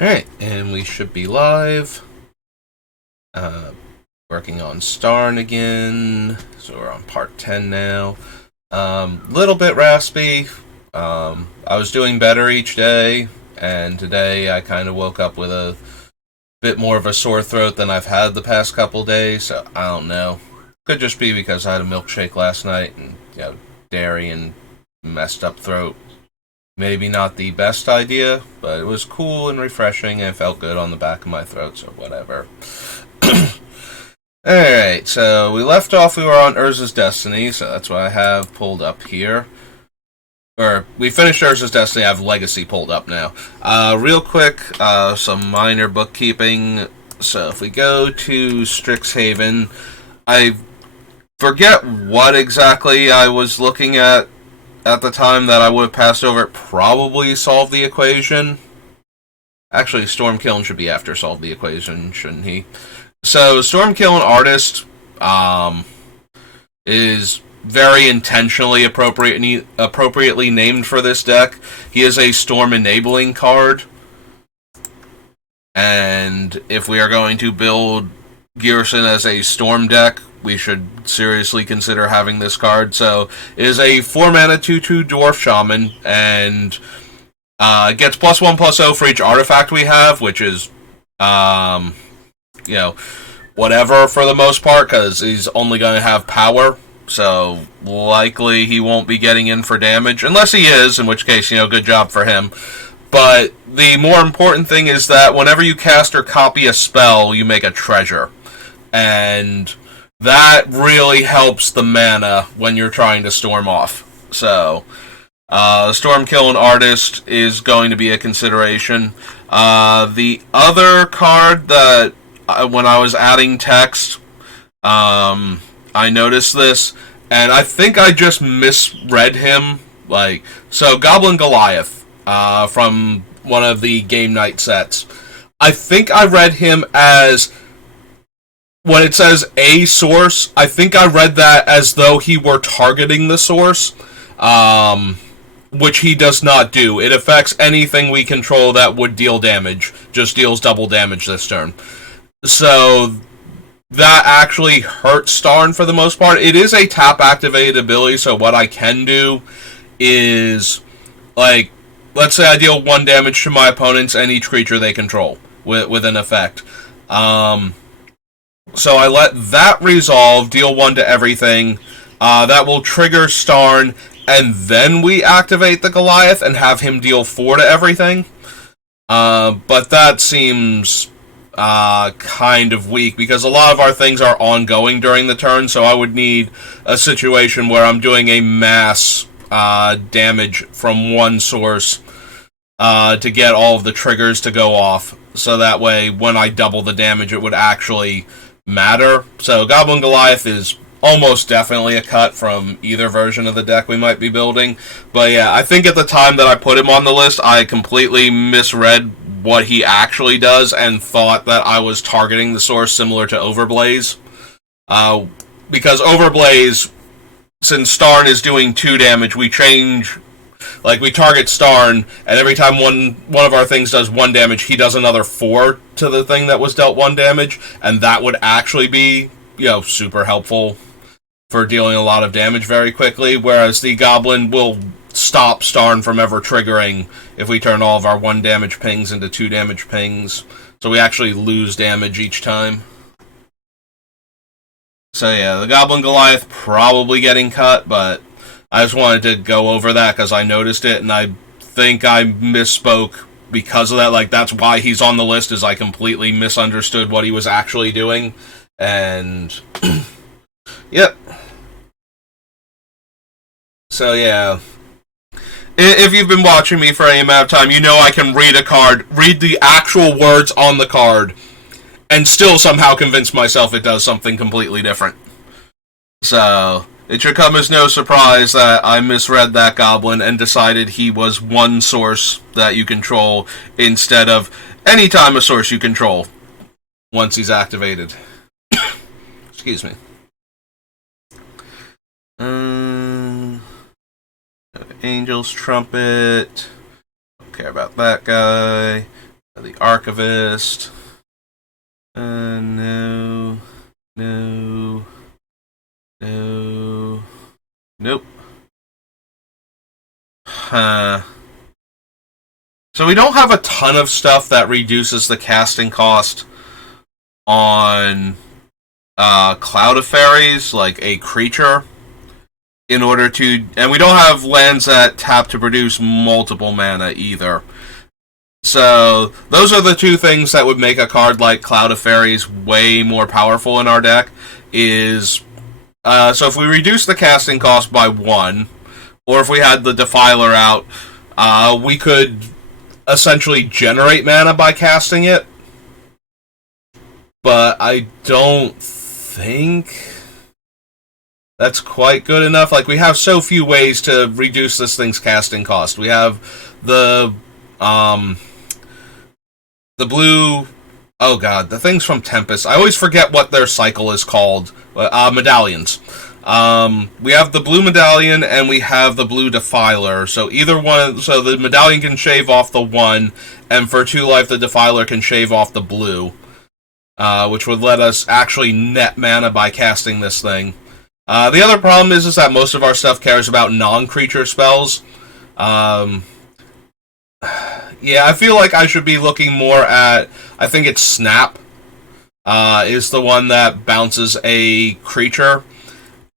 Alright, and we should be live. Working on Starn again. So we're on part 10 now. Little bit raspy. I was doing better each day, and today I kind of woke up with a bit more of a sore throat than I've had the past couple days, so I don't know. Could just be because I had a milkshake last night, and, dairy and messed up throat. Maybe not the best idea, but it was cool and refreshing and felt good on the back of my throat, so whatever. Alright, so we left off, we were on Urza's Destiny, so that's what I have pulled up here. Or, we finished Urza's Destiny, I have Legacy pulled up now. Real quick, some minor bookkeeping. So if we go to Strixhaven, I forget what exactly I was looking at the time that I would have passed over. It probably solved the equation. Actually, Stormkiln should be after solve the equation, shouldn't he? So, Stormkiln Artist is very intentionally appropriately named for this deck. He is a Storm Enabling card. And if we are going to build Ghyrson as a Storm deck, we should seriously consider having this card. So, it is a 4-mana 2/2 Dwarf Shaman, and gets +1/+0 for each artifact we have, which is, whatever for the most part, because he's only going to have power, so likely he won't be getting in for damage, unless he is, in which case, good job for him. But the more important thing is that whenever you cast or copy a spell, you make a treasure. And that really helps the mana when you're trying to storm off. So, Stormkiln Artist is going to be a consideration. The other card that, when I was adding text, I noticed this, and I think I just misread him. So Goblin Goliath, from one of the Game Night sets. I think I read him as, when it says a source, I think I read that as though he were targeting the source, which he does not do. It affects anything we control that would deal damage, just deals double damage this turn. So that actually hurts Starn for the most part. It is a tap-activated ability, so what I can do is, let's say I deal 1 damage to my opponents and each creature they control with an effect. So I let that resolve, deal 1 to everything. That will trigger Starn, and then we activate the Goliath and have him deal 4 to everything. But that seems kind of weak, because a lot of our things are ongoing during the turn, so I would need a situation where I'm doing a mass damage from one source to get all of the triggers to go off, so that way when I double the damage it would actually matter. So Goblin Goliath is almost definitely a cut from either version of the deck we might be building. But yeah, I think at the time that I put him on the list, I completely misread what he actually does and thought that I was targeting the source, similar to Overblaze. Because Overblaze, since Starn is doing 2 damage, we change, we target Starn, and every time one of our things does 1 damage, he does another 4 to the thing that was dealt 1 damage, and that would actually be, super helpful for dealing a lot of damage very quickly, whereas the Goblin will stop Starn from ever triggering if we turn all of our 1 damage pings into 2 damage pings. So we actually lose damage each time. So yeah, the Goblin Goliath probably getting cut, but I just wanted to go over that because I noticed it, and I think I misspoke because of that. That's why he's on the list, is I completely misunderstood what he was actually doing. And yep. So yeah, if you've been watching me for any amount of time, you know I can read a card, read the actual words on the card, and still somehow convince myself it does something completely different. So it should come as no surprise that I misread that Goblin and decided he was one source that you control instead of any time a source you control once he's activated. Excuse me. Angel's Trumpet. Don't care about that guy. The Archivist. No. No. No. Nope. Huh. So we don't have a ton of stuff that reduces the casting cost on Cloud of Fairies, like a creature, in order to... And we don't have lands that tap to produce multiple mana either. So those are the two things that would make a card like Cloud of Fairies way more powerful in our deck. So if we reduce the casting cost by 1, or if we had the Defiler out, we could essentially generate mana by casting it. But I don't think that's quite good enough. Like, we have so few ways to reduce this thing's casting cost. We have the blue... Oh god, the things from Tempest. I always forget what their cycle is called. Medallions. We have the blue medallion and we have the blue Defiler. So either one... So the medallion can shave off the 1, and for 2 life the Defiler can shave off the blue. Which would let us actually net mana by casting this thing. The other problem is that most of our stuff cares about non-creature spells. Yeah, I feel like I should be looking more at... I think it's Snap. Is the one that bounces a creature.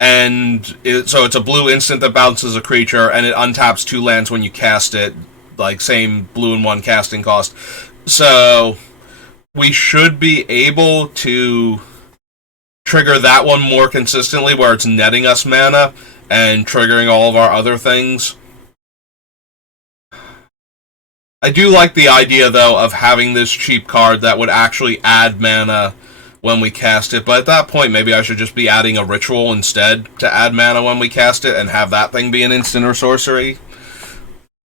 And so it's a blue instant that bounces a creature, and it untaps 2 lands when you cast it. Like, same blue and 1 casting cost. So we should be able to trigger that one more consistently, where it's netting us mana and triggering all of our other things. I do like the idea, though, of having this cheap card that would actually add mana when we cast it, but at that point, maybe I should just be adding a ritual instead to add mana when we cast it, and have that thing be an instant or sorcery.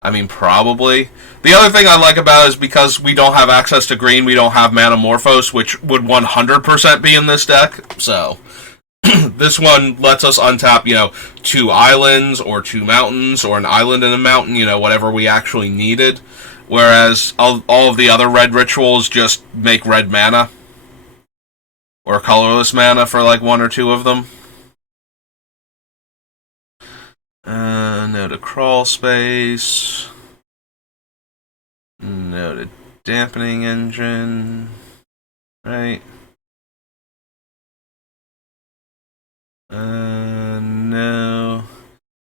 I mean, probably. The other thing I like about it is because we don't have access to green, we don't have Manamorphose, which would 100% be in this deck, so... This one lets us untap, 2 islands, or 2 mountains, or an island and a mountain, whatever we actually needed. Whereas all of the other red rituals just make red mana. Or colorless mana for like 1 or 2 of them. No to crawl space. No to dampening engine. Right. No.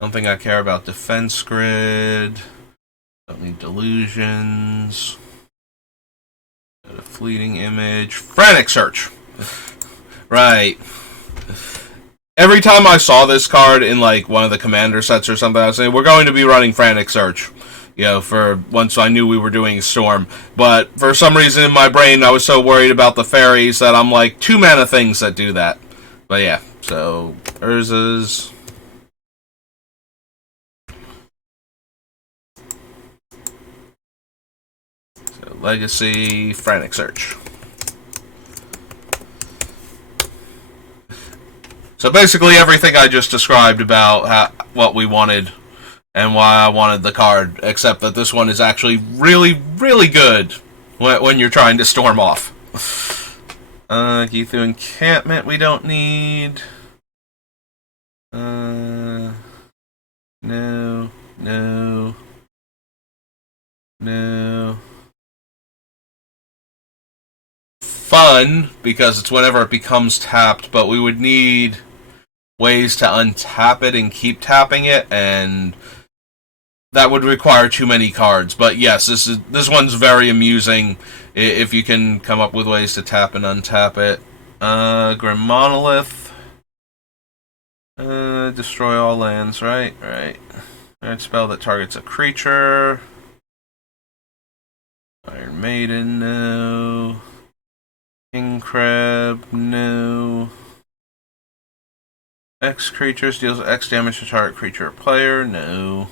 Don't think I care about defense grid. Don't need delusions. Got a fleeting image. Frantic search. Right. Every time I saw this card in like one of the commander sets or something, I was saying, we're going to be running Frantic Search. For once I knew we were doing Storm. But for some reason in my brain, I was so worried about the fairies that I'm like, 2 mana things that do that. But yeah, so Urza's. So Legacy, Frantic Search. So basically everything I just described about what we wanted and why I wanted the card, except that this one is actually really, really good when you're trying to storm off. Gethu Encampment we don't need. No. Fun, because it's whenever it becomes tapped, but we would need ways to untap it and keep tapping it, and that would require too many cards. But yes, this one's very amusing if you can come up with ways to tap and untap it. Grim Monolith. Destroy all lands, right? Right. Spell that targets a creature. Iron Maiden, no. King Crab, no. X creatures deals X damage to target creature or player, no.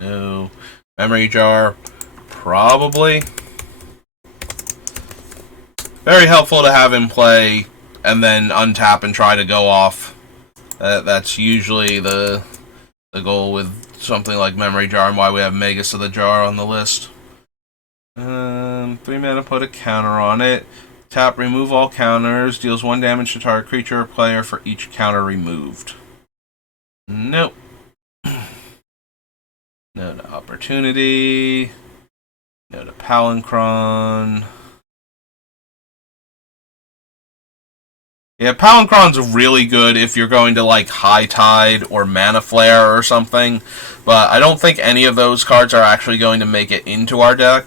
No. Memory Jar, probably. Very helpful to have in play and then untap and try to go off. That's usually the goal with something like Memory Jar and why we have Magus of the Jar on the list. 3 3 mana, put a counter on it. Tap, remove all counters. Deals 1 damage to target creature or player for each counter removed. Nope. No to Opportunity. No to Palinchron. Yeah, Palinchron's really good if you're going to like High Tide or Mana Flare or something, but I don't think any of those cards are actually going to make it into our deck.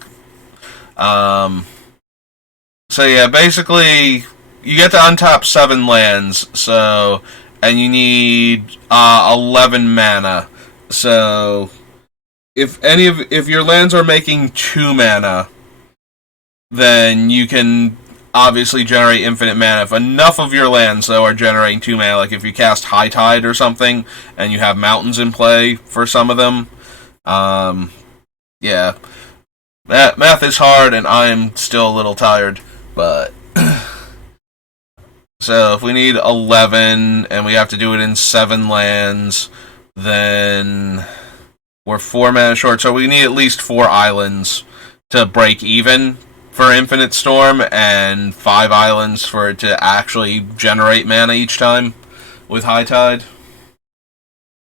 So yeah, basically you get to untap 7 lands, and you need 11 mana. So if your lands are making 2 mana, then you can obviously generate infinite mana. If enough of your lands, though, are generating 2 mana, like if you cast High Tide or something, and you have mountains in play for some of them, yeah. Math is hard, and I am still a little tired, but... So, if we need 11, and we have to do it in 7 lands, then we're 4 mana short, so we need at least 4 islands to break even for Infinite Storm, and 5 islands for it to actually generate mana each time with High Tide.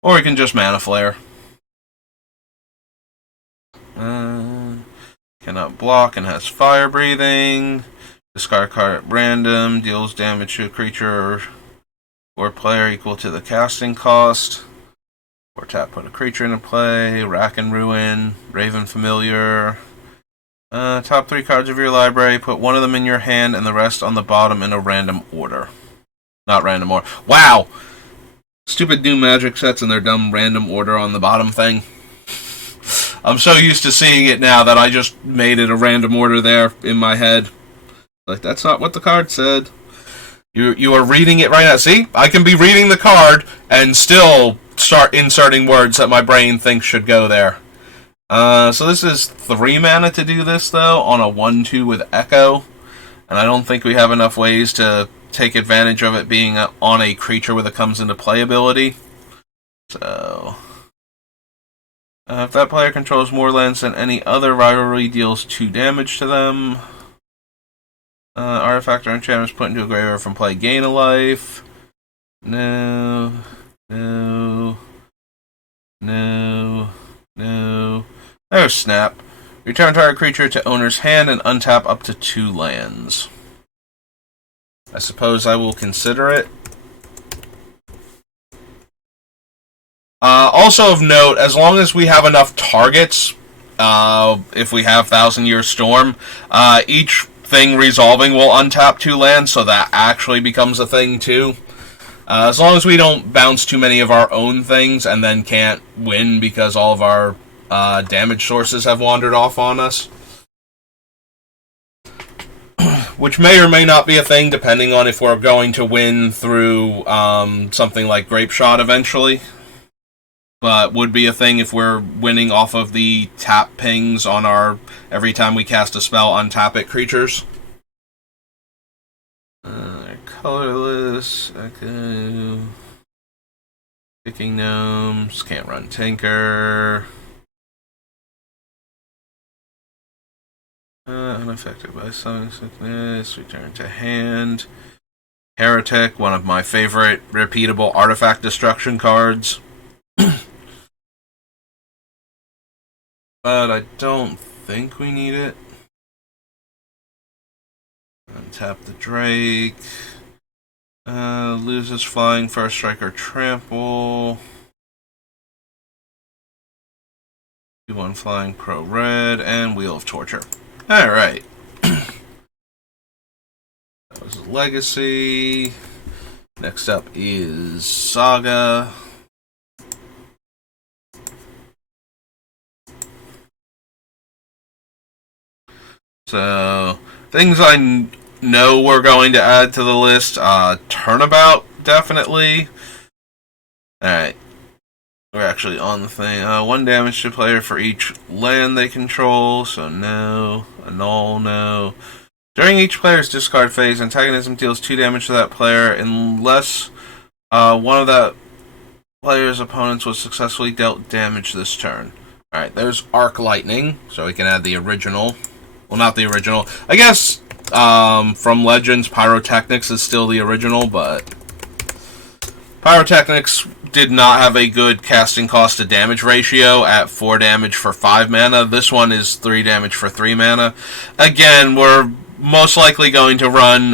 Or we can just Mana Flare. Cannot block and has Fire Breathing. Discard a card at random. Deals damage to a creature or player equal to the casting cost. Or tap, put a creature into play. Rack and Ruin. Raven Familiar. Top 3 cards of your library. Put 1 of them in your hand and the rest on the bottom in a random order. Not random order. Wow! Stupid new Magic sets and their dumb random order on the bottom thing. I'm so used to seeing it now that I just made it a random order there in my head. Like, that's not what the card said. You are reading it right now. See? I can be reading the card and still start inserting words that my brain thinks should go there. So this is 3 mana to do this, though, on a 1-2 with Echo. And I don't think we have enough ways to take advantage of it being on a creature with a comes into play ability. So... if that player controls more lands than any other, rivalry deals 2 damage to them. Artifact or enchantment is put into a graveyard from play, gain a life. No. No. No. No. Oh, snap. Return target creature to owner's hand and untap up to 2 lands. I suppose I will consider it. Also of note, as long as we have enough targets, if we have Thousand Year Storm, each thing resolving will untap 2 lands, so that actually becomes a thing too. As long as we don't bounce too many of our own things and then can't win because all of our damage sources have wandered off on us. Which may or may not be a thing, depending on if we're going to win through something like Grape Shot eventually. But would be a thing if we're winning off of the tap pings on our every time we cast a spell, untap it creatures. Colorless, Echo, Kicking Gnomes, can't run Tinker. Unaffected by Sonic Sickness, return to hand. Heretic, one of my favorite repeatable artifact destruction cards. But I don't think we need it. Untap the Drake. Loses flying, first strike or trample. 2/1 flying, pro red, and Wheel of Torture. Alright. That was Legacy. Next up is Saga. So, things I know we're going to add to the list. Turnabout, definitely. Alright. We're actually on the thing. 1 damage to player for each land they control, so no. Annul, no. During each player's discard phase, antagonism deals 2 damage to that player unless one of that player's opponents was successfully dealt damage this turn. Alright, there's Arc Lightning, so we can add the original. Well, not the original. I guess from Legends, Pyrotechnics is still the original, but Pyrotechnics did not have a good casting cost to damage ratio at 4 damage for 5 mana. This one is 3 damage for 3 mana. Again, we're most likely going to run,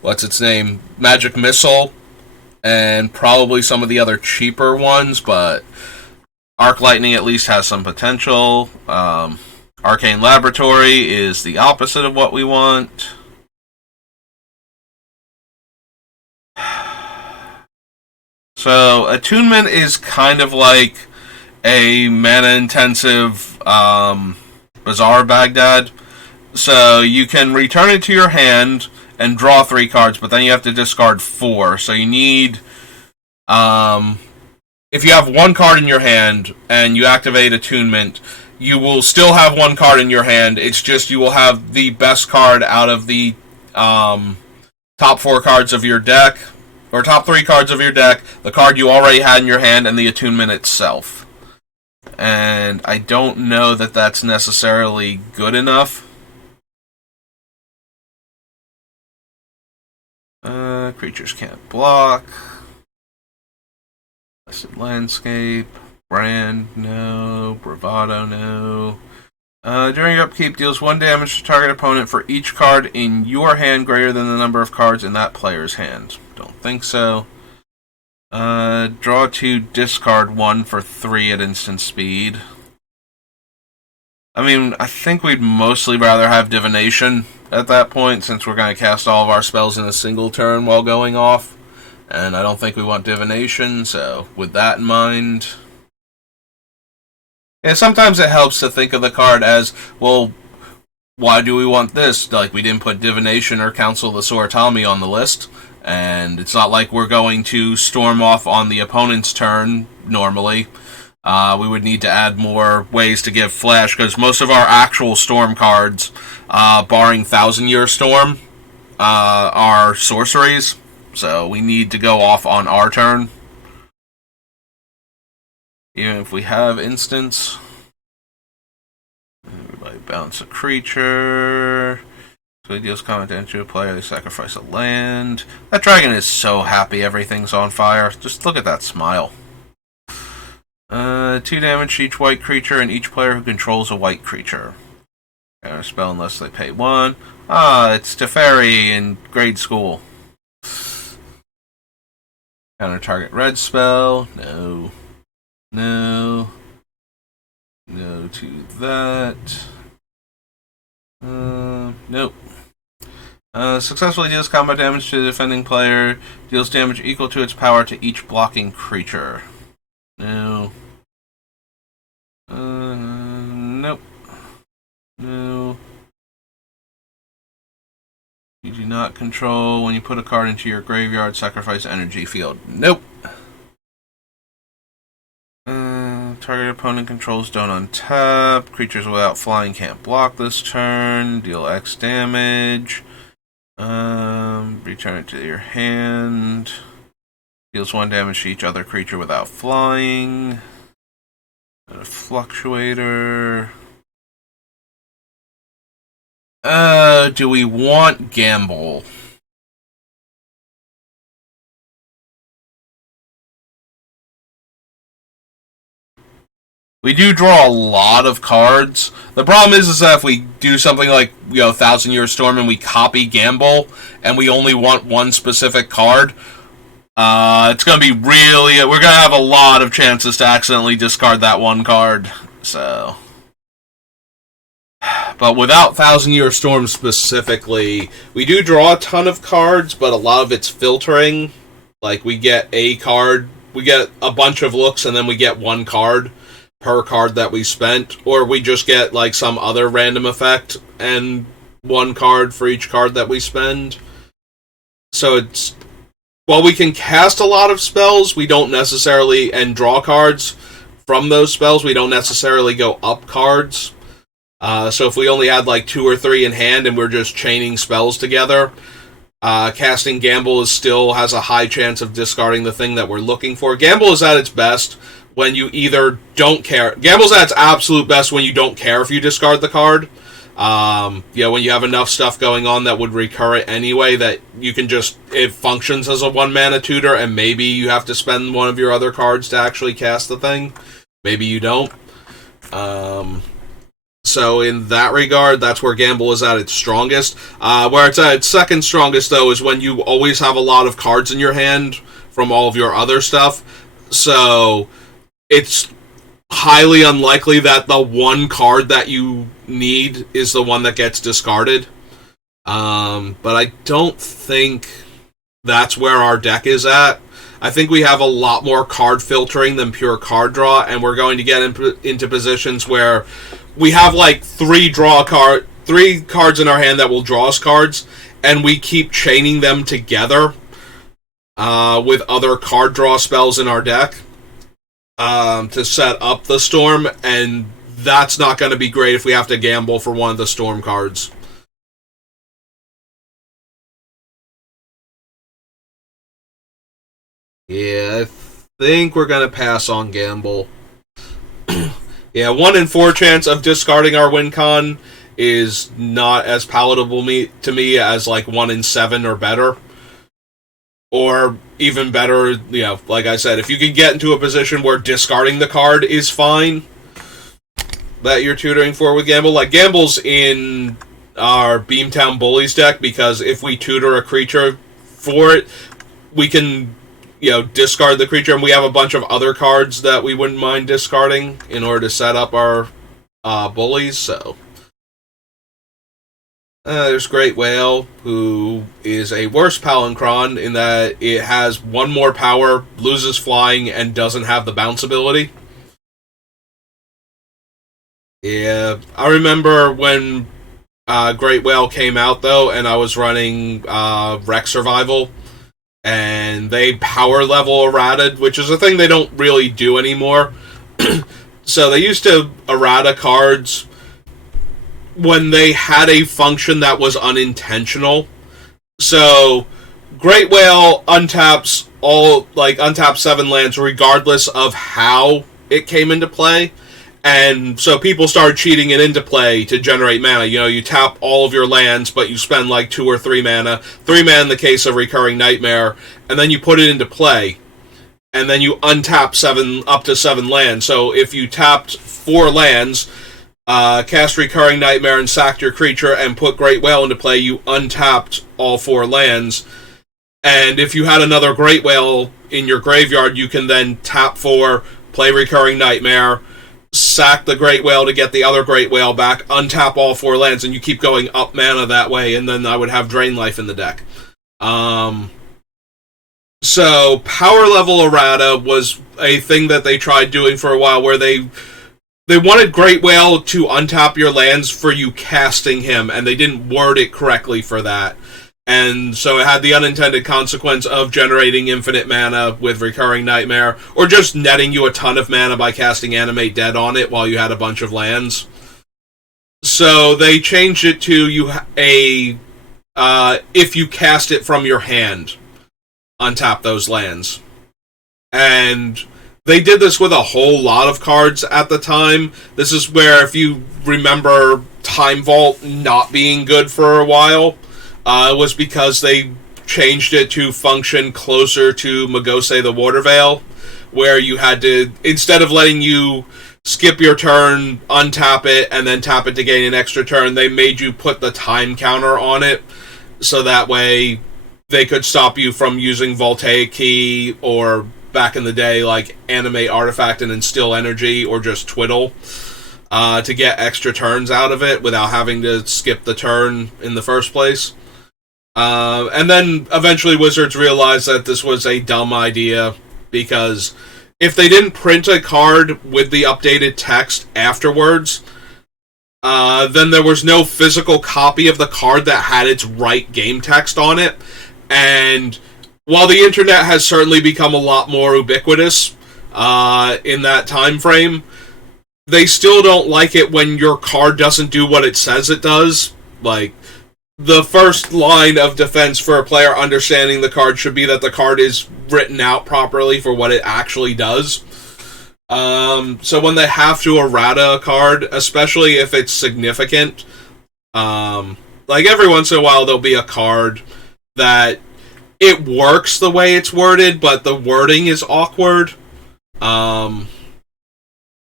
what's its name? Magic Missile, and probably some of the other cheaper ones, but Arc Lightning at least has some potential. Arcane Laboratory is the opposite of what we want. So, Attunement is kind of like a mana-intensive Bazaar Baghdad. So, you can return it to your hand and draw 3 cards, but then you have to discard 4. So, you need... if you have 1 card in your hand and you activate Attunement, you will still have 1 card in your hand. It's just you will have the best card out of the top 4 cards of your deck, or top 3 cards of your deck, the card you already had in your hand, and the Attunement itself. And I don't know that that's necessarily good enough. Creatures can't block. Blessed Landscape. Brand, no. Bravado, no. During your upkeep, deals 1 damage to target opponent for each card in your hand greater than the number of cards in that player's hand. Don't think so. Draw 2, discard 1 for 3 at instant speed. I mean, I think we'd mostly rather have Divination at that point, since we're going to cast all of our spells in a single turn while going off. And I don't think we want Divination, so with that in mind... Yeah, sometimes it helps to think of the card as, well, why do we want this? Like, we didn't put Divination or Council of the Soratami on the list, and it's not like we're going to storm off on the opponent's turn, normally. We would need to add more ways to give flash, because most of our actual storm cards, barring Thousand Year Storm, are sorceries, so we need to go off on our turn. Even if we have instants. Everybody bounce a creature. So he deals combat damage to a player, they sacrifice a land. That dragon is so happy everything's on fire. Just look at that smile. 2 damage to each white creature and each player who controls a white creature. Spell unless they pay 1. It's Teferi in grade school. Counter target red spell. No. No. No to that. Nope. Successfully deals combat damage to the defending player. Deals damage equal to its power to each blocking creature. No. Nope. No. You do not control. When you put a card into your graveyard, sacrifice energy field. Nope. Target opponent controls don't untap. Creatures without flying can't block this turn. Deal X damage. Return it to your hand. Deals 1 damage to each other creature without flying. A Fluctuator. Do we want Gamble? We do draw a lot of cards. The problem is that if we do something like, Thousand Year Storm and we copy Gamble, and we only want one specific card, it's going to be really... We're going to have a lot of chances to accidentally discard that one card, so... But without Thousand Year Storm specifically, we do draw a ton of cards, but a lot of it's filtering. Like, we get a card, we get a bunch of looks, and then we get one card per card that we spent, or we just get like some other random effect and 1 card for each card that we spend. So it's, while we can cast a lot of spells, we don't necessarily, and draw cards from those spells, we don't necessarily go up cards. So if we only had like 2 or 3 in hand and we're just chaining spells together, casting Gamble still has a high chance of discarding the thing that we're looking for. Gamble is at its best when you either don't care. Gamble's at its absolute best when you don't care if you discard the card. When you have enough stuff going on that would recur it anyway, that you can just, it functions as a 1-mana tutor, and maybe you have to spend one of your other cards to actually cast the thing. Maybe you don't. So in that regard, that's where Gamble is at its strongest. Where it's at its second strongest, though, is when you always have a lot of cards in your hand from all of your other stuff. So it's highly unlikely that the one card that you need is the one that gets discarded. But I don't think that's where our deck is at. I think we have a lot more card filtering than pure card draw, and we're going to get into positions where we have like three cards in our hand that will draw us cards, and we keep chaining them together with other card draw spells in our deck to set up the Storm, and that's not going to be great if we have to gamble for one of the Storm cards. Yeah, I think we're going to pass on Gamble. Yeah, 1 in 4 chance of discarding our win con is not as palatable to me as like 1 in 7 or better. Or even better, like I said, if you can get into a position where discarding the card is fine, that you're tutoring for with Gamble. Like, Gamble's in our Beamtown Bullies deck, because if we tutor a creature for it, we can discard the creature, and we have a bunch of other cards that we wouldn't mind discarding in order to set up our bullies, so. There's Great Whale, who is a worse Palancron in that it has 1 more power, loses flying, and doesn't have the bounce ability. Yeah, I remember when Great Whale came out, though, and I was running Wreck Survival, and they power level errata, which is a thing they don't really do anymore. So they used to errata cards when they had a function that was unintentional. So Great Whale untaps 7 lands regardless of how it came into play. And so people started cheating it into play to generate mana. You tap all of your lands, but you spend like 2 or 3 mana. 3 mana in the case of Recurring Nightmare, and then you put it into play. And then you untap up to 7 lands. So if you tapped 4 lands, cast Recurring Nightmare and sacked your creature and put Great Whale into play, you untapped all 4 lands. And if you had another Great Whale in your graveyard, you can then tap 4, play Recurring Nightmare, sack the Great Whale to get the other Great Whale back, untap all 4 lands, and you keep going up mana that way, and then I would have Drain Life in the deck. So power level errata was a thing that they tried doing for a while, where they wanted Great Whale to untap your lands for you casting him, and they didn't word it correctly for that. And so it had the unintended consequence of generating infinite mana with Recurring Nightmare, or just netting you a ton of mana by casting Animate Dead on it while you had a bunch of lands. So they changed it to if you cast it from your hand, untap those lands. And they did this with a whole lot of cards at the time. This is where, if you remember Time Vault not being good for a while, it was because they changed it to function closer to Magose the Water Veil, where you had to, instead of letting you skip your turn, untap it, and then tap it to gain an extra turn, they made you put the time counter on it, so that way they could stop you from using Voltaic Key, or back in the day, like Animate Artifact and Instill Energy, or just Twiddle, to get extra turns out of it without having to skip the turn in the first place. And then eventually Wizards realized that this was a dumb idea, because if they didn't print a card with the updated text afterwards, then there was no physical copy of the card that had its right game text on it. And while the internet has certainly become a lot more ubiquitous in that time frame, they still don't like it when your card doesn't do what it says it does. Like, the first line of defense for a player understanding the card should be that the card is written out properly for what it actually does. So when they have to errata a card, especially if it's significant, like every once in a while there'll be a card that it works the way it's worded, but the wording is awkward. Um,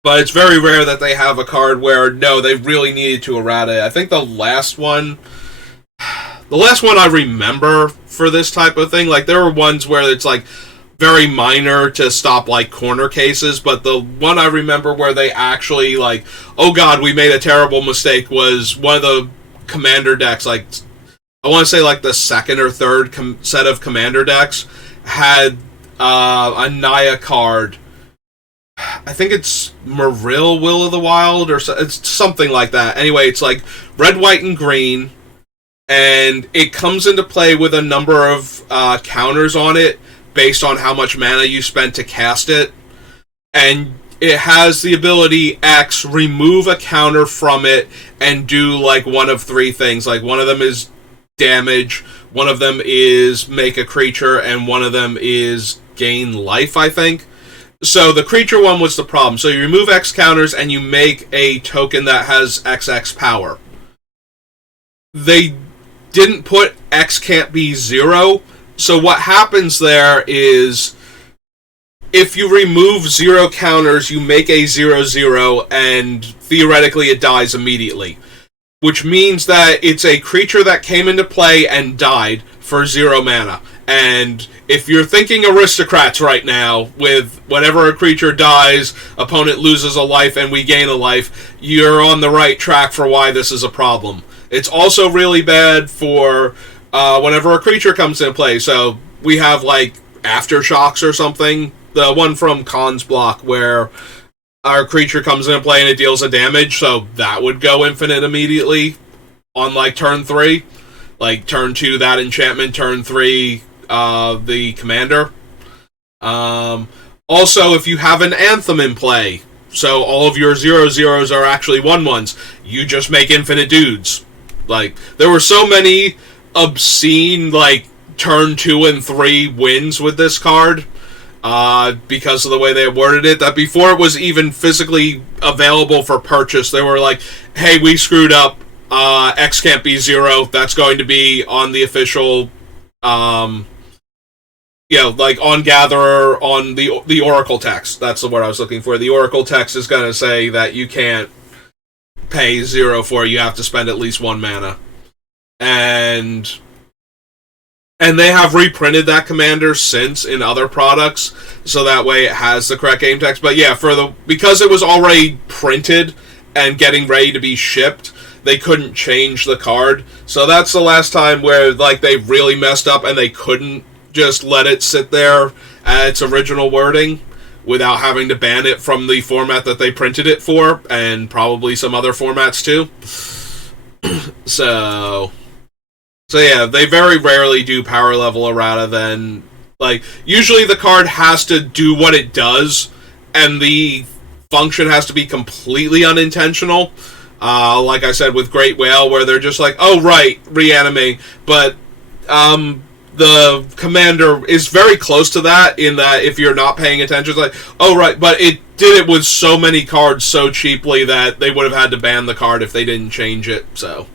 but it's very rare that they have a card where, no, they really needed to errata it. I think the last one I remember for this type of thing, like there were ones where it's like very minor to stop like corner cases, but the one I remember where they actually like, oh god, we made a terrible mistake was one of the commander decks, like I want to say like the second or third set of commander decks had a Naya card. I think it's Maril Will of the Wild or it's something like that. Anyway, it's like red, white, and green, and it comes into play with a number of counters on it based on how much mana you spent to cast it. And it has the ability X, remove a counter from it and do like one of three things. Like one of them is damage, one of them is make a creature, and one of them is gain life, I think. So the creature one was the problem. So you remove X counters and you make a token that has XX power. They didn't put X can't be 0. So what happens there is if you remove 0 counters, you make a 0/0 and theoretically it dies immediately. Which means that it's a creature that came into play and died for 0 mana. And if you're thinking aristocrats right now, with whenever a creature dies, opponent loses a life and we gain a life, you're on the right track for why this is a problem. It's also really bad for whenever a creature comes into play. So we have like Aftershocks or something, the one from Khan's block where our creature comes into play and it deals a damage, so that would go infinite immediately on like turn 3. Like turn 2 that enchantment, turn 3 the commander. Also, if you have an Anthem in play, so all of your 0/0s are actually 1/1s, you just make infinite dudes. Like, there were so many obscene, like, turn 2 and 3 wins with this card, because of the way they worded it, that before it was even physically available for purchase, they were like, hey, we screwed up, X can't be 0, that's going to be on the official, like on Gatherer, on the Oracle text. That's the word I was looking for. The Oracle text is going to say that you can't pay 0 for it. You have to spend at least 1 mana. And they have reprinted that commander since in other products, so that way it has the correct game text. But yeah, because it was already printed and getting ready to be shipped, they couldn't change the card. So that's the last time where like they really messed up and they couldn't just let it sit there at its original wording without having to ban it from the format that they printed it for, and probably some other formats too. So yeah, they very rarely do power level errata. Then, like, usually the card has to do what it does, and the function has to be completely unintentional. Like I said with Great Whale, where they're just like, oh right, reanimate, but the commander is very close to that, in that if you're not paying attention, it's like, oh right, but it did it with so many cards so cheaply that they would have had to ban the card if they didn't change it. So,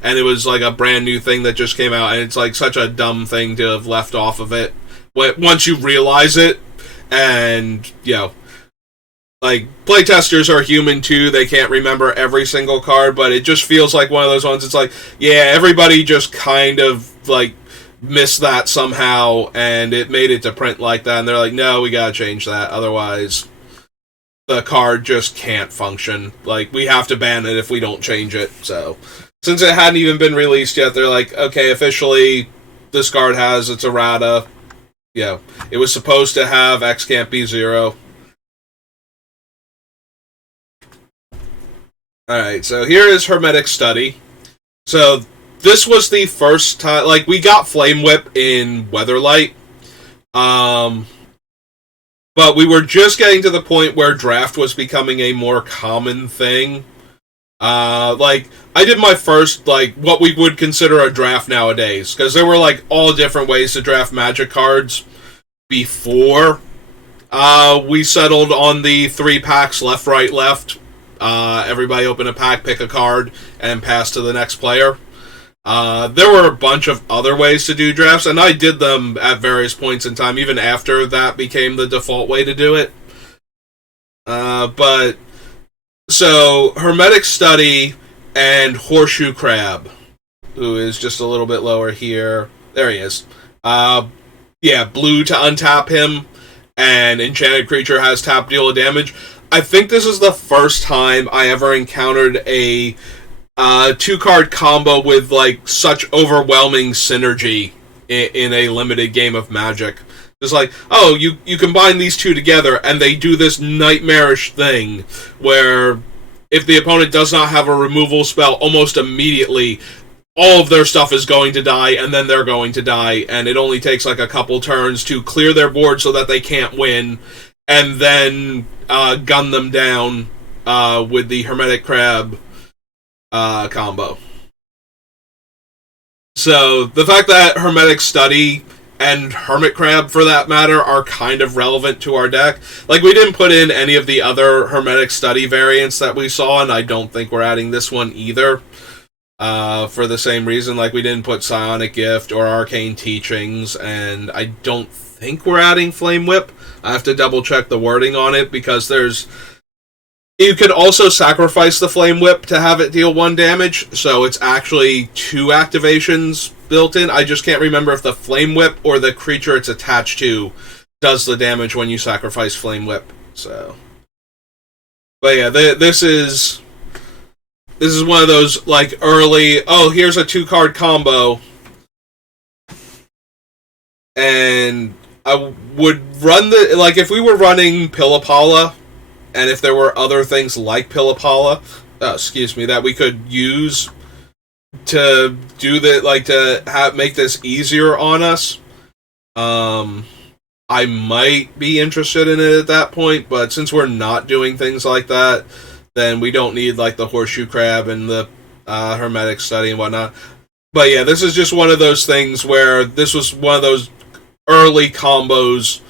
and it was like a brand new thing that just came out, and it's like such a dumb thing to have left off of it once you realize it. And like, playtesters are human too, they can't remember every single card, but it just feels like one of those ones. It's like, yeah, everybody just kind of like missed that somehow, and it made it to print like that, and they're like, no, we gotta change that, otherwise the card just can't function. Like, we have to ban it if we don't change it. So, since it hadn't even been released yet, they're like, okay, officially, this card has its errata. Yeah, it was supposed to have X can't be 0. Alright, so here is Hermetic Study. So, this was the first time, like, we got Flame Whip in Weatherlight, but we were just getting to the point where draft was becoming a more common thing. Like, I did my first, like, what we would consider a draft nowadays, because there were, like, all different ways to draft Magic cards before We settled on the 3 packs, left, right, left. Everybody open a pack, pick a card, and pass to the next player. There were a bunch of other ways to do drafts, and I did them at various points in time, even after that became the default way to do it. But so Hermetic Study and Horseshoe Crab, who is just a little bit lower here. There he is. Blue to untap him, and enchanted creature has tap, deal a damage. I think this is the first time I ever encountered a 2-card combo with like such overwhelming synergy in a limited game of Magic. It's like, oh, you combine these two together, and they do this nightmarish thing where if the opponent does not have a removal spell, almost immediately all of their stuff is going to die, and then they're going to die, and it only takes like a couple turns to clear their board so that they can't win, and then gun them down with the Hermetic Crab combo. So the fact that Hermetic Study and Hermit Crab, for that matter, are kind of relevant to our deck. Like, we didn't put in any of the other Hermetic Study variants that we saw, and I don't think we're adding this one either. For the same reason, like, we didn't put Psionic Gift or Arcane Teachings, and I don't think we're adding Flame Whip. I have to double check the wording on it, because you could also sacrifice the Flame Whip to have it deal 1 damage, so it's actually 2 activations built in. I just can't remember if the Flame Whip or the creature it's attached to does the damage when you sacrifice Flame Whip. So, but yeah, this is one of those like early, oh, here's a 2-card combo, and I would run if we were running Pillapala, and if there were other things like Pillapala, that we could use to do that, make this easier on us, I might be interested in it at that point. But since we're not doing things like that, then we don't need like the Horseshoe Crab and the Hermetic Study and whatnot. But yeah, this is just one of those things where this was one of those early combos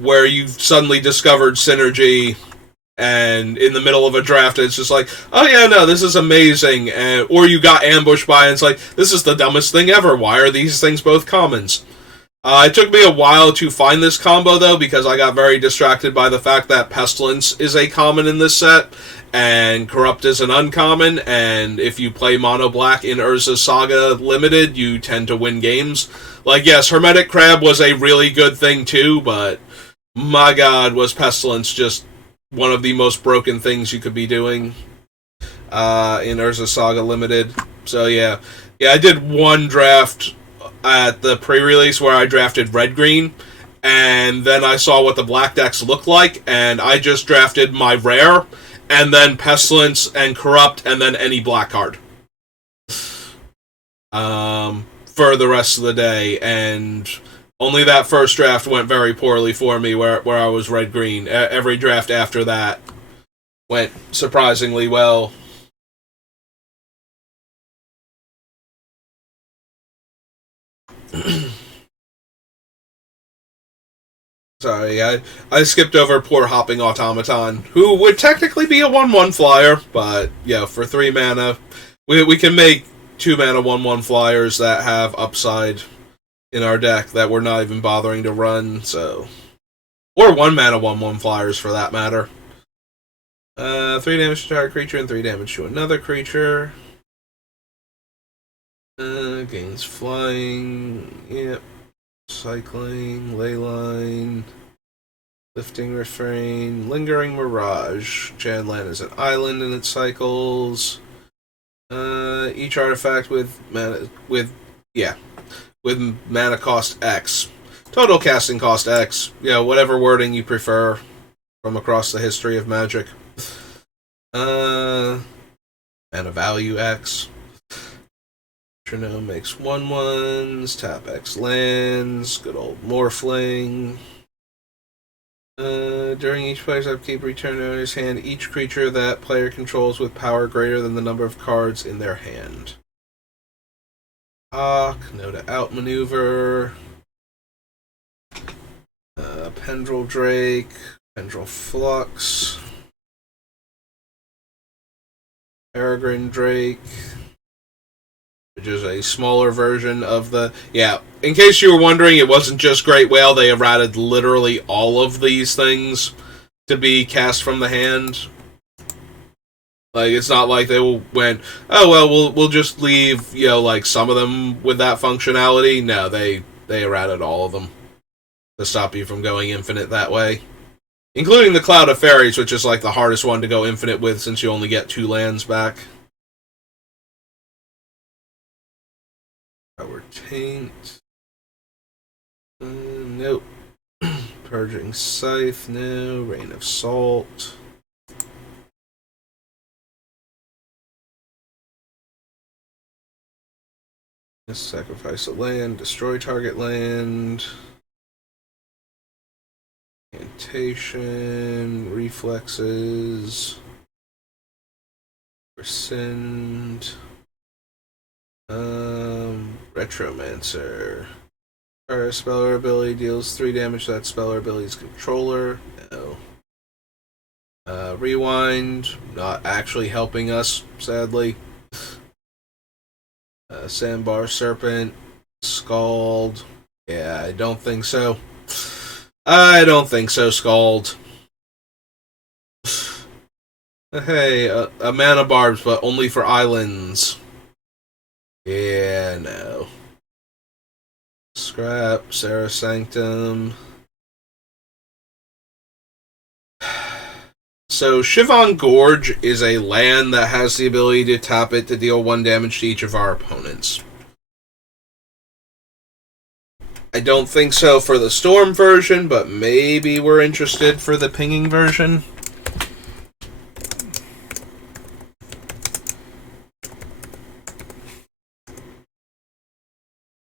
where you suddenly discovered synergy, and in the middle of a draft, it's just like, oh yeah, no, this is amazing. Or you got ambushed by, and it's like, this is the dumbest thing ever. Why are these things both commons? It took me a while to find this combo, though, because I got very distracted by the fact that Pestilence is a common in this set, and Corrupt is an uncommon, and if you play Mono Black in Urza's Saga Limited, you tend to win games. Like, yes, Hermetic Crab was a really good thing, too, but my god, was Pestilence just one of the most broken things you could be doing in Urza's Saga Limited. So, yeah, I did one draft at the pre-release where I drafted red-green, and then I saw what the black decks looked like, and I just drafted my rare, and then Pestilence and Corrupt, and then any black card for the rest of the day, and only that first draft went very poorly for me, where I was red-green. Every draft after that went surprisingly well. Sorry, I skipped over poor Hopping Automaton, who would technically be a 1/1 flyer, but yeah, for 3 mana, we can make 2 mana 1/1 flyers that have upside in our deck that we're not even bothering to run, so. Or 1 mana 1/1 flyers for that matter. 3 damage to target creature and 3 damage to another creature. Gains flying, yep. Cycling, Leyline, Lifting Refrain, Lingering Mirage. Jadland is an island and it cycles. Each artifact with mana cost X. Total casting cost X. Yeah, whatever wording you prefer from across the history of Magic. Mana value X. Metronome makes 1/1s, tap X lands, good old Morphling. During each player's upkeep, return to his hand each creature that player controls with power greater than the number of cards in their hand. No to outmaneuver. Pendril Drake, Pendril Flux, Peregrine Drake, which is a smaller version of the... Yeah, in case you were wondering, it wasn't just Great Whale. They errated literally all of these things to be cast from the hand. Like, it's not like they went, oh, well, we'll just leave, like, some of them with that functionality. No, they errated all of them to stop you from going infinite that way. Including the Cloud of Fairies, which is, like, the hardest one to go infinite with since you only get 2 lands back. Power Taint. Nope. Purging Scythe, no. Rain of Salt. Sacrifice a land, destroy target land. Incantation, reflexes. Rescind. Retromancer. Our speller ability deals 3 damage to that speller ability's controller. No. Rewind, not actually helping us, sadly. Sandbar Serpent, Scald. Yeah, I don't think so. I don't think so, Scald. Hey, a Mana Barbs, but only for islands. Yeah, no. Scrap, Sarah Sanctum. So, Shivon Gorge is a land that has the ability to tap it to deal 1 damage to each of our opponents. I don't think so for the Storm version, but maybe we're interested for the pinging version.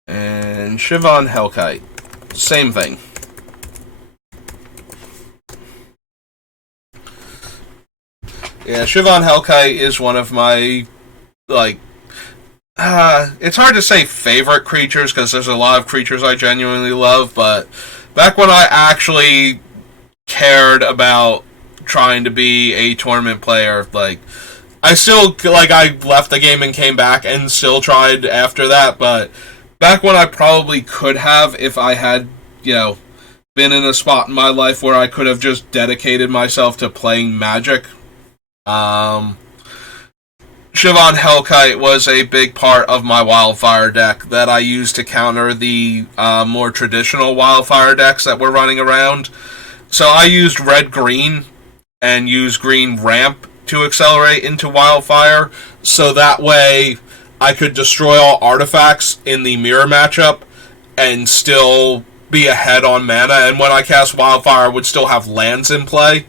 And Shivon Hellkite. Same thing. Yeah, Shivon Hellkite is one of my, it's hard to say favorite creatures, because there's a lot of creatures I genuinely love, but back when I actually cared about trying to be a tournament player, I still, I left the game and came back and still tried after that, but back when I probably could have, if I had, been in a spot in my life where I could have just dedicated myself to playing Magic, Shivon Hellkite was a big part of my Wildfire deck that I used to counter the more traditional Wildfire decks that were running around. So I used red-green and used green ramp to accelerate into Wildfire, so that way I could destroy all artifacts in the mirror matchup and still be ahead on mana, and when I cast Wildfire, I would still have lands in play.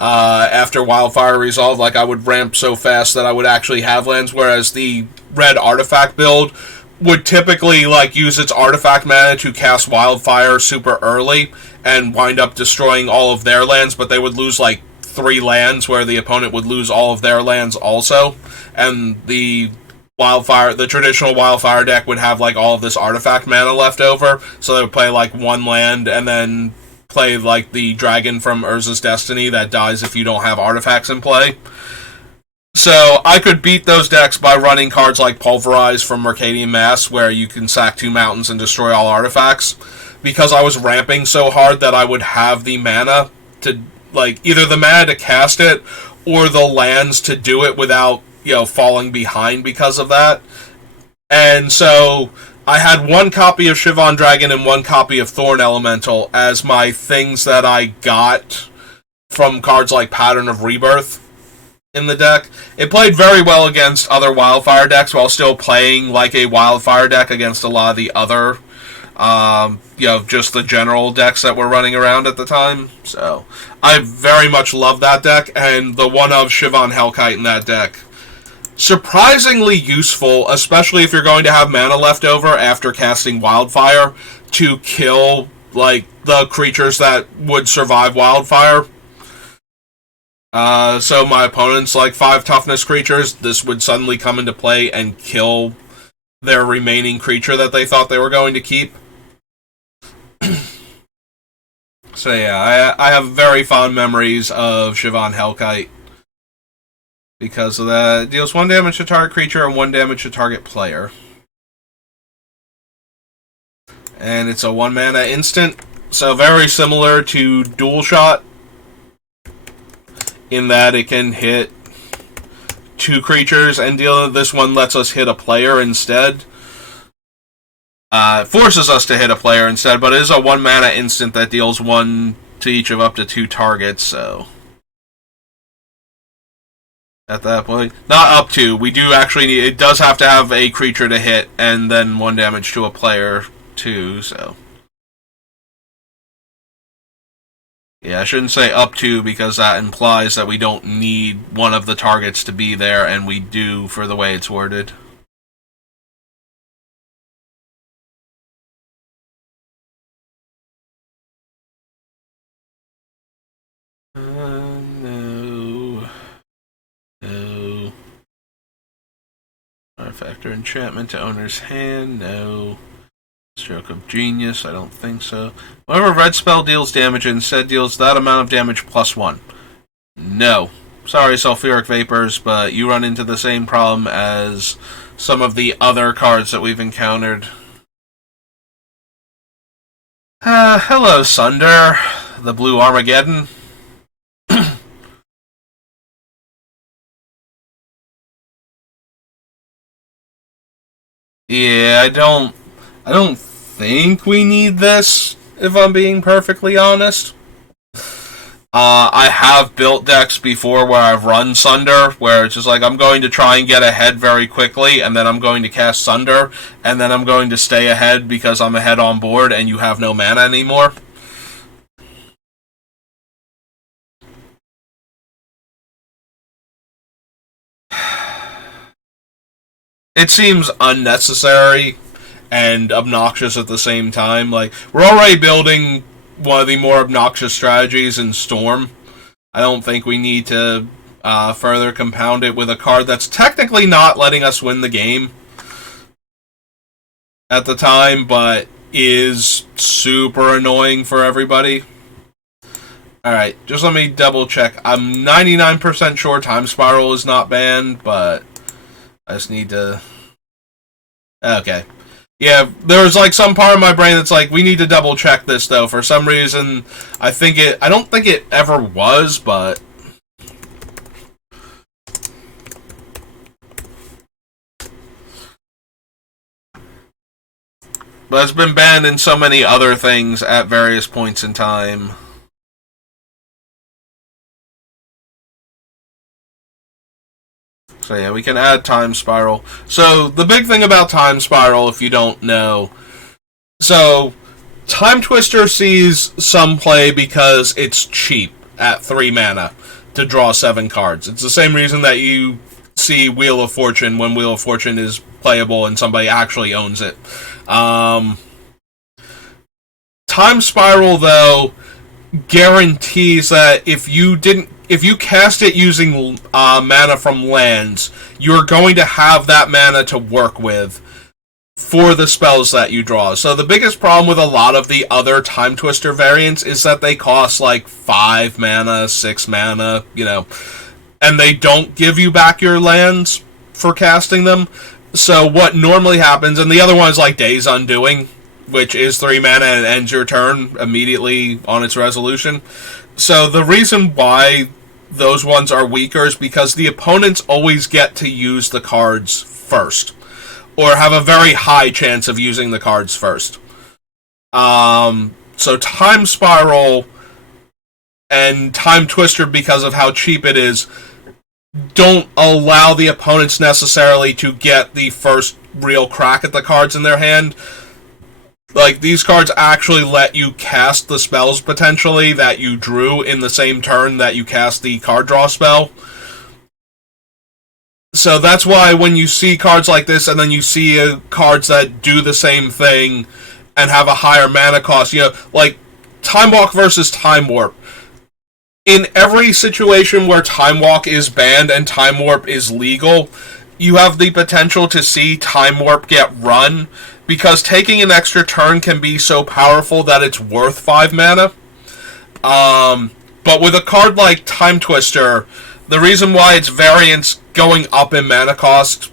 After Wildfire resolved, I would ramp so fast that I would actually have lands, whereas the red artifact build would typically, use its artifact mana to cast Wildfire super early and wind up destroying all of their lands, but they would lose, 3 lands, where the opponent would lose all of their lands also, and the traditional Wildfire deck would have, all of this artifact mana left over, so they would play, 1 land, and then play the dragon from Urza's Destiny that dies if you don't have artifacts in play. So I could beat those decks by running cards like Pulverize from Mercadian Mass, where you can sack 2 mountains and destroy all artifacts, because I was ramping so hard that I would have the mana to, either the mana to cast it, or the lands to do it without, falling behind because of that. And so I had 1 copy of Shivon Dragon and 1 copy of Thorn Elemental as my things that I got from cards like Pattern of Rebirth in the deck. It played very well against other Wildfire decks while still playing like a Wildfire deck against a lot of the other, just the general decks that were running around at the time. So I very much love that deck, and the one of Shivon Hellkite in that deck, surprisingly useful, especially if you're going to have mana left over after casting Wildfire to kill, the creatures that would survive Wildfire. So my opponents, 5 toughness creatures, this would suddenly come into play and kill their remaining creature that they thought they were going to keep. So yeah, I have very fond memories of Siobhan Hellkite because of that. It deals 1 damage to target creature and 1 damage to target player. And it's a 1 mana instant, so very similar to Dual Shot in that it can hit 2 creatures and deal. This one lets us hit a player instead. It forces us to hit a player instead, but it is a 1 mana instant that deals 1 to each of up to 2 targets, so at that point, not up to, we do actually need, it does have to have a creature to hit and then 1 damage to a player too, so yeah, I shouldn't say up to because that implies that we don't need one of the targets to be there, and we do for the way it's worded. No. No. Artifact or enchantment to owner's hand, no. Stroke of Genius, I don't think so. Whenever red spell deals damage, it instead deals that amount of damage plus 1. No. Sorry, Sulfuric Vapors, but you run into the same problem as some of the other cards that we've encountered. Hello, Sunder, the Blue Armageddon. Yeah, I don't think we need this, if I'm being perfectly honest. I have built decks before where I've run Sunder, where it's just like I'm going to try and get ahead very quickly, and then I'm going to cast Sunder, and then I'm going to stay ahead because I'm ahead on board and you have no mana anymore. It seems unnecessary and obnoxious at the same time. Like, we're already building one of the more obnoxious strategies in Storm. I don't think we need to further compound it with a card that's technically not letting us win the game at the time, but is super annoying for everybody. Alright, just let me double check. I'm 99% sure Time Spiral is not banned, but I just need to... Okay. Yeah, there's like some part of my brain that's like, we need to double check this though. For some reason, I don't think it ever was, but... But it's been banned in so many other things at various points in time. So yeah, we can add Time Spiral. So the big thing about Time Spiral, if you don't know, so Time Twister sees some play because it's cheap at 3 mana to draw 7 cards. It's the same reason that you see Wheel of Fortune when Wheel of Fortune is playable and somebody actually owns it. Time Spiral, though, guarantees that if you cast it using mana from lands, you're going to have that mana to work with for the spells that you draw. So the biggest problem with a lot of the other Time Twister variants is that they cost like 5 mana, 6 mana, and they don't give you back your lands for casting them. So what normally happens, and the other one is like Days Undoing, which is 3 mana and ends your turn immediately on its resolution. So the reason why those ones are weaker is because the opponents always get to use the cards first, or have a very high chance of using the cards first. So Time Spiral and Time Twister, because of how cheap it is, don't allow the opponents necessarily to get the first real crack at the cards in their hand. Like, these cards actually let you cast the spells, potentially, that you drew in the same turn that you cast the card draw spell. So that's why when you see cards like this, and then you see cards that do the same thing and have a higher mana cost, like Time Walk versus Time Warp. In every situation where Time Walk is banned and Time Warp is legal, you have the potential to see Time Warp get run, because taking an extra turn can be so powerful that it's worth 5 mana. But with a card like Time Twister, the reason why its variants going up in mana cost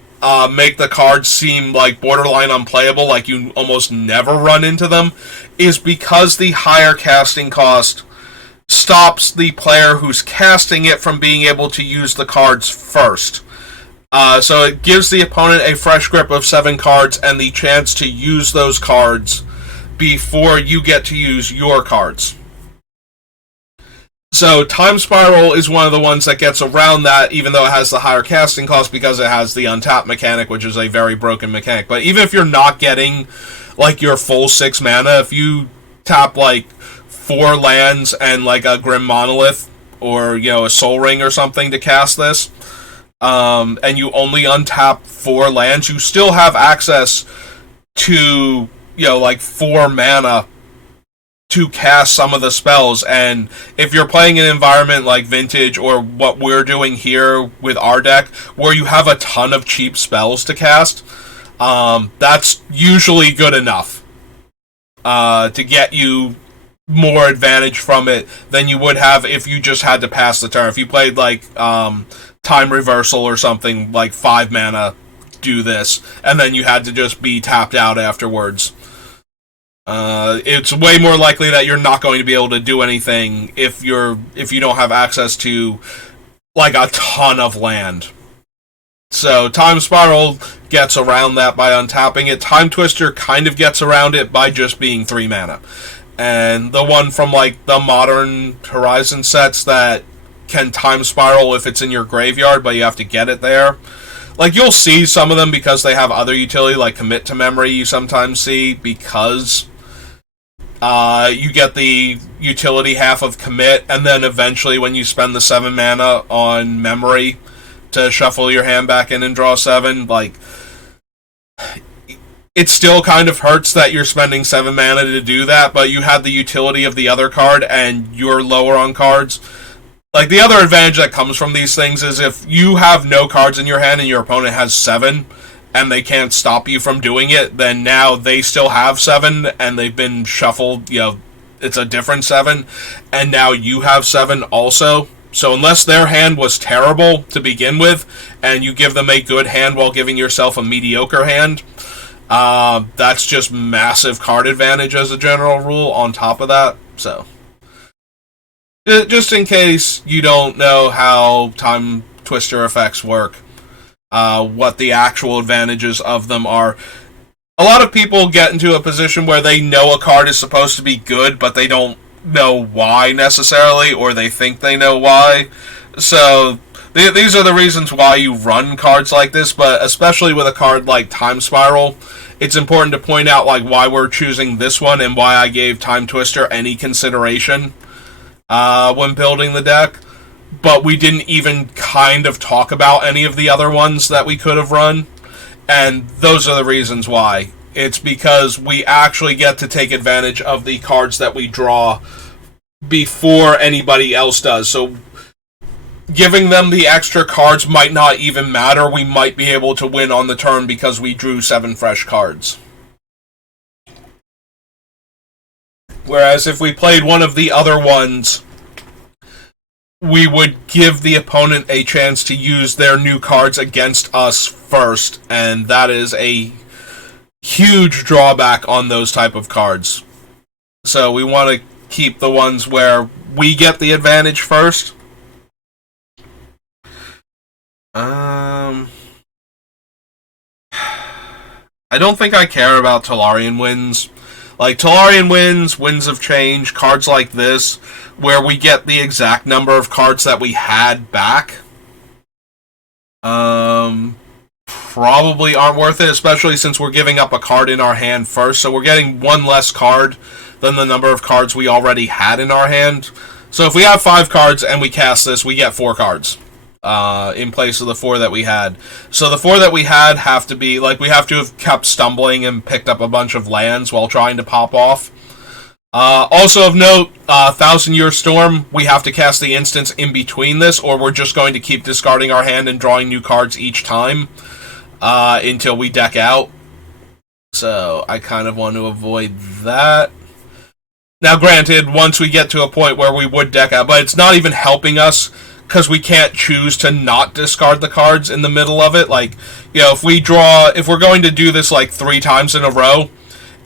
make the cards seem like borderline unplayable, like you almost never run into them, is because the higher casting cost stops the player who's casting it from being able to use the cards first. So it gives the opponent a fresh grip of 7 cards and the chance to use those cards before you get to use your cards. So Time Spiral is one of the ones that gets around that, even though it has the higher casting cost, because it has the untap mechanic, which is a very broken mechanic. But even if you're not getting like your full 6 mana, if you tap like 4 lands and like a Grim Monolith or a Soul Ring or something to cast this, and you only untap 4 lands, you still have access to like 4 mana to cast some of the spells. And if you're playing an environment like Vintage or what we're doing here with our deck, where you have a ton of cheap spells to cast, that's usually good enough to get you more advantage from it than you would have if you just had to pass the turn. If you played like Time Reversal or something, like 5 mana, do this, and then you had to just be tapped out afterwards. It's way more likely that you're not going to be able to do anything if you don't have access to like a ton of land. So Time Spiral gets around that by untapping it. Time Twister kind of gets around it by just being 3 mana. And the one from like the Modern Horizon sets that can Time Spiral if it's in your graveyard, but you have to get it there. Like, you'll see some of them because they have other utility, like Commit to Memory you sometimes see, because you get the utility half of Commit, and then eventually when you spend the 7 mana on Memory to shuffle your hand back in and draw 7, like, it still kind of hurts that you're spending 7 mana to do that, but you have the utility of the other card, and you're lower on cards. Like, the other advantage that comes from these things is if you have no cards in your hand and your opponent has 7, and they can't stop you from doing it, then now they still have 7, and they've been shuffled, it's a different 7, and now you have 7 also. So unless their hand was terrible to begin with, and you give them a good hand while giving yourself a mediocre hand, that's just massive card advantage as a general rule on top of that. So just in case you don't know how Time Twister effects work, what the actual advantages of them are. A lot of people get into a position where they know a card is supposed to be good, but they don't know why necessarily, or they think they know why. So these are the reasons why you run cards like this, but especially with a card like Time Spiral, it's important to point out like why we're choosing this one and why I gave Time Twister any consideration when building the deck. But we didn't even kind of talk about any of the other ones that we could have run, and those are the reasons why. It's because we actually get to take advantage of the cards that we draw before anybody else does. So giving them the extra cards might not even matter. We might be able to win on the turn because we drew 7 fresh cards. Whereas if we played one of the other ones, we would give the opponent a chance to use their new cards against us first, and that is a huge drawback on those type of cards. So we want to keep the ones where we get the advantage first. I don't think I care about Tolarian Winds. Like, Tolarian Winds, Winds of Change, cards like this, where we get the exact number of cards that we had back, probably aren't worth it, especially since we're giving up a card in our hand first, so we're getting 1 less card than the number of cards we already had in our hand. So if we have 5 cards and we cast this, we get 4 cards in place of the 4 that we had. So the 4 that we had have to be, like, we have to have kept stumbling and picked up a bunch of lands while trying to pop off. Also of note, 1,000-Year Storm, we have to cast the instants in between this, or we're just going to keep discarding our hand and drawing new cards each time until we deck out. So I kind of want to avoid that. Now, granted, once we get to a point where we would deck out, but it's not even helping us because we can't choose to not discard the cards in the middle of it. Like, if we're going to do this like 3 times in a row,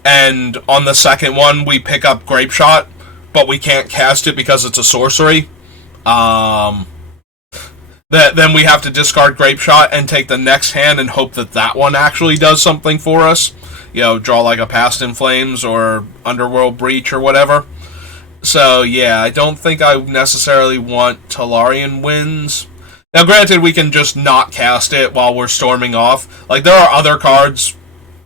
and on the second one we pick up Grape Shot, but we can't cast it because it's a sorcery, then we have to discard Grape Shot and take the next hand and hope that that one actually does something for us. Draw like a Past in Flames or Underworld Breach or whatever. So, yeah, I don't think I necessarily want Tolarian Winds. Now, granted, we can just not cast it while we're storming off. Like, there are other cards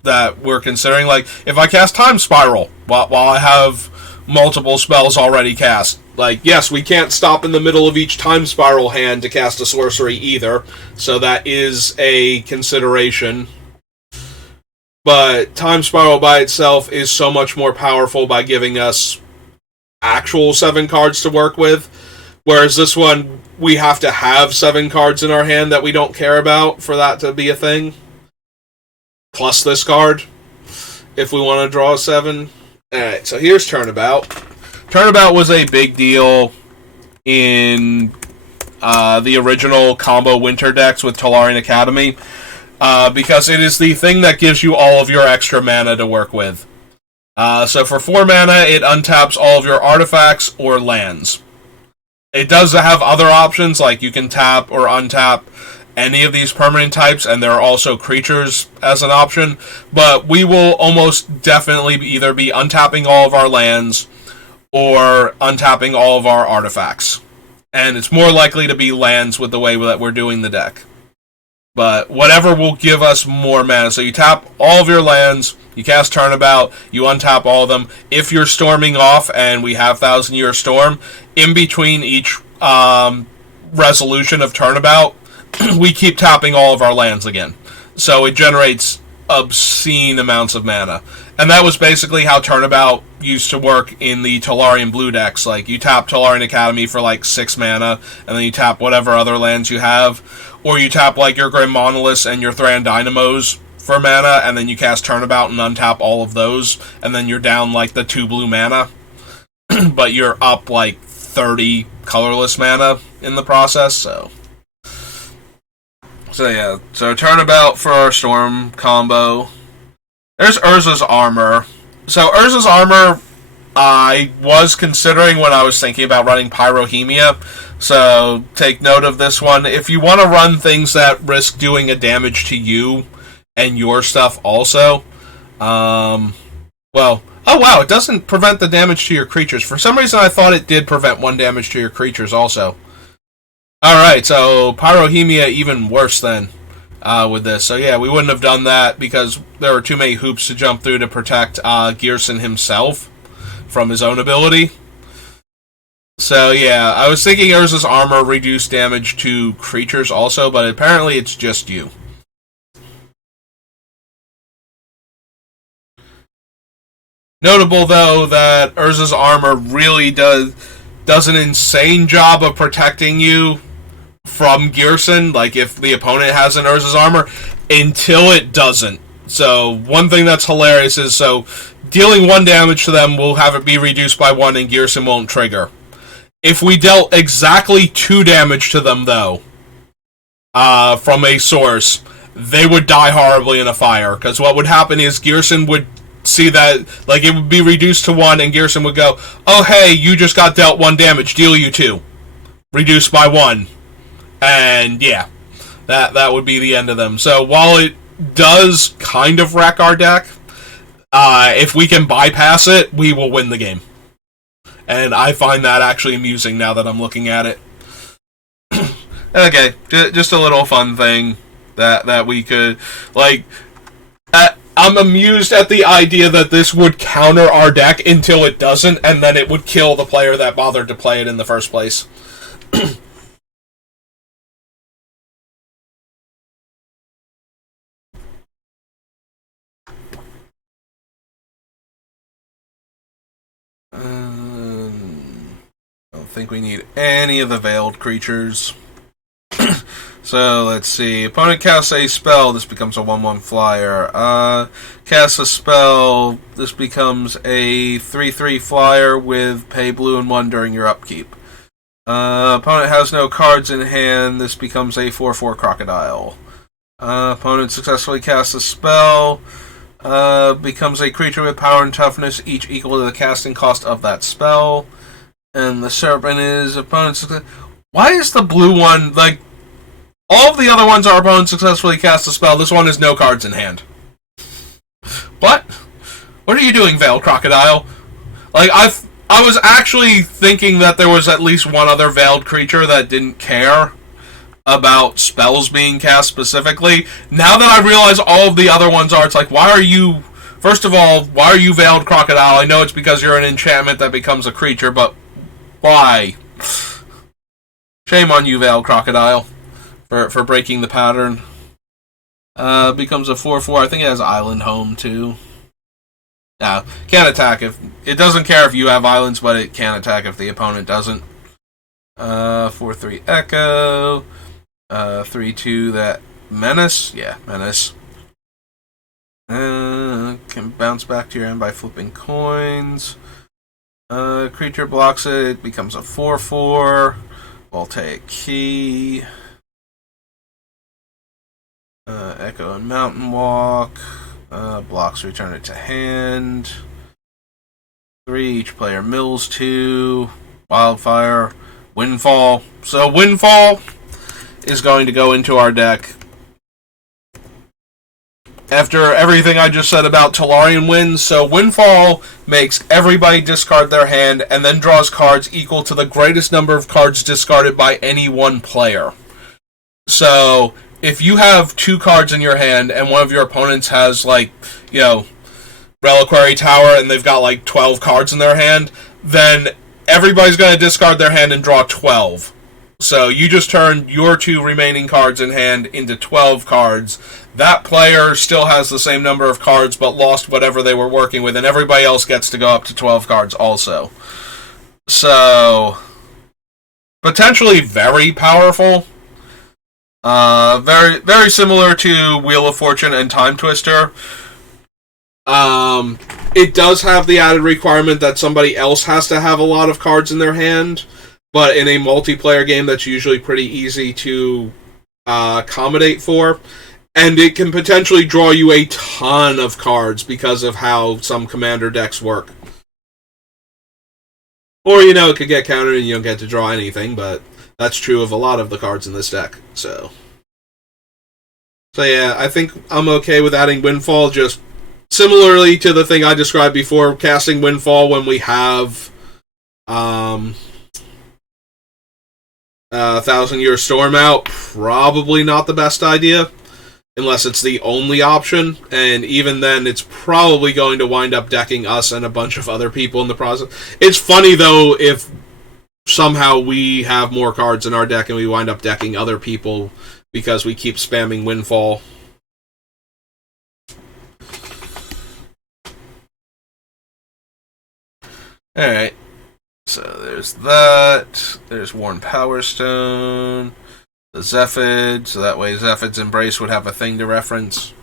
that we're considering. Like, if I cast Time Spiral while I have multiple spells already cast. Like, yes, we can't stop in the middle of each Time Spiral hand to cast a sorcery either. So that is a consideration. But Time Spiral by itself is so much more powerful by giving us actual 7 cards to work with. Whereas this one, we have to have 7 cards in our hand that we don't care about for that to be a thing. Plus this card, if we want to draw 7. Alright, so here's Turnabout. Turnabout was a big deal in the original combo winter decks with Tolarian Academy. Because it is the thing that gives you all of your extra mana to work with. So for 4 mana, it untaps all of your artifacts or lands. It does have other options, like you can tap or untap any of these permanent types, and there are also creatures as an option, but we will almost definitely either be untapping all of our lands or untapping all of our artifacts. And it's more likely to be lands with the way that we're doing the deck. But whatever will give us more mana. So you tap all of your lands, you cast Turnabout, you untap all of them. If you're storming off and we have Thousand Year Storm, in between each resolution of Turnabout, we keep tapping all of our lands again. So it generates obscene amounts of mana. And that was basically how Turnabout used to work in the Tolarian blue decks. Like, you tap Tolarian Academy for like 6 mana, and then you tap whatever other lands you have. Or you tap like your Grim Monoliths and your Thran Dynamos for mana, and then you cast Turnabout and untap all of those, and then you're down like the 2 blue mana. But you're up like 30 colorless mana in the process, so yeah. So Turnabout for our Storm combo. There's Urza's Armor. So Urza's Armor, I was considering when I was thinking about running Pyrohemia. So take note of this one. If you want to run things that risk doing a damage to you and your stuff also, oh wow, it doesn't prevent the damage to your creatures. For some reason I thought it did prevent 1 damage to your creatures also. Alright, so Pyrohemia even worse then with this. So yeah, we wouldn't have done that because there were too many hoops to jump through to protect Ghyrson himself from his own ability. So yeah, I was thinking Urza's Armor reduced damage to creatures also, but apparently it's just you. Notable though that Urza's Armor really does an insane job of protecting you from Ghyrson, like if the opponent has an Urza's Armor, until it doesn't. So one thing that's hilarious is, so dealing 1 damage to them will have it be reduced by 1 and Ghyrson won't trigger. If we dealt exactly 2 damage to them though, from a source, they would die horribly in a fire, because what would happen is Ghyrson would see that, like, it would be reduced to 1 and Ghyrson would go, oh hey, you just got dealt 1 damage, deal you 2. Reduced by 1. And yeah, that would be the end of them. So while it does kind of wreck our deck, if we can bypass it, we will win the game. And I find that actually amusing now that I'm looking at it. Okay, just a little fun thing that we could, like, I'm amused at the idea that this would counter our deck until it doesn't, and then it would kill the player that bothered to play it in the first place. I don't think we need any of the veiled creatures. So let's see. Opponent casts a spell. This becomes a 1/1 flyer. Casts a spell. This becomes a 3/3 flyer with pay blue and 1 during your upkeep. Opponent has no cards in hand. This becomes a 4/4 crocodile. Opponent successfully casts a spell. Becomes a creature with power and toughness, each equal to the casting cost of that spell. And the serpent is opponent. Why is the blue one like? All of the other ones are opponent successfully cast a spell. This one is no cards in hand. What? What are you doing, Veiled Crocodile? Like, I was actually thinking that there was at least one other Veiled creature that didn't care about spells being cast specifically. Now that I realize all of the other ones are, it's like, why are you... First of all, why are you Veiled Crocodile? I know it's because you're an enchantment that becomes a creature, but why? Shame on you, Veiled Crocodile. For breaking the pattern. Becomes a 4/4. I think it has Island Home, too. Yeah, can't attack if... It doesn't care if you have islands, but it can attack if the opponent doesn't. 4/3 Echo. 3/2 that... Menace? Yeah, Menace. Can bounce back to your end by flipping coins. Creature blocks it. Becomes a 4/4. Voltaic Key. Echo and Mountain Walk. Blocks return it to hand. 3, each player mills 2. Wildfire. Windfall. So Windfall is going to go into our deck. After everything I just said about Tolarian Winds, so Windfall makes everybody discard their hand and then draws cards equal to the greatest number of cards discarded by any one player. So... if you have 2 cards in your hand and one of your opponents has, like, you know, Reliquary Tower and they've got, like, 12 cards in their hand, then everybody's going to discard their hand and draw 12. So you just turn your 2 remaining cards in hand into 12 cards. That player still has the same number of cards but lost whatever they were working with, and everybody else gets to go up to 12 cards also. So, potentially very powerful. Very, very similar to Wheel of Fortune and Time Twister. It does have the added requirement that somebody else has to have a lot of cards in their hand, but in a multiplayer game, that's usually pretty easy to accommodate for. And it can potentially draw you a ton of cards because of how some commander decks work. Or, you know, it could get countered and you don't get to draw anything, but that's true of a lot of the cards in this deck, so yeah, I think I'm okay with adding Windfall, just similarly to the thing I described before, casting Windfall when we have 1,000-Year Storm out, probably not the best idea, unless it's the only option, and even then, it's probably going to wind up decking us and a bunch of other people in the process. It's funny, though, if somehow we have more cards in our deck and we wind up decking other people because we keep spamming Windfall. Alright. So there's that. There's Worn Power Stone. The Zephid, so that way Zephid's Embrace would have a thing to reference.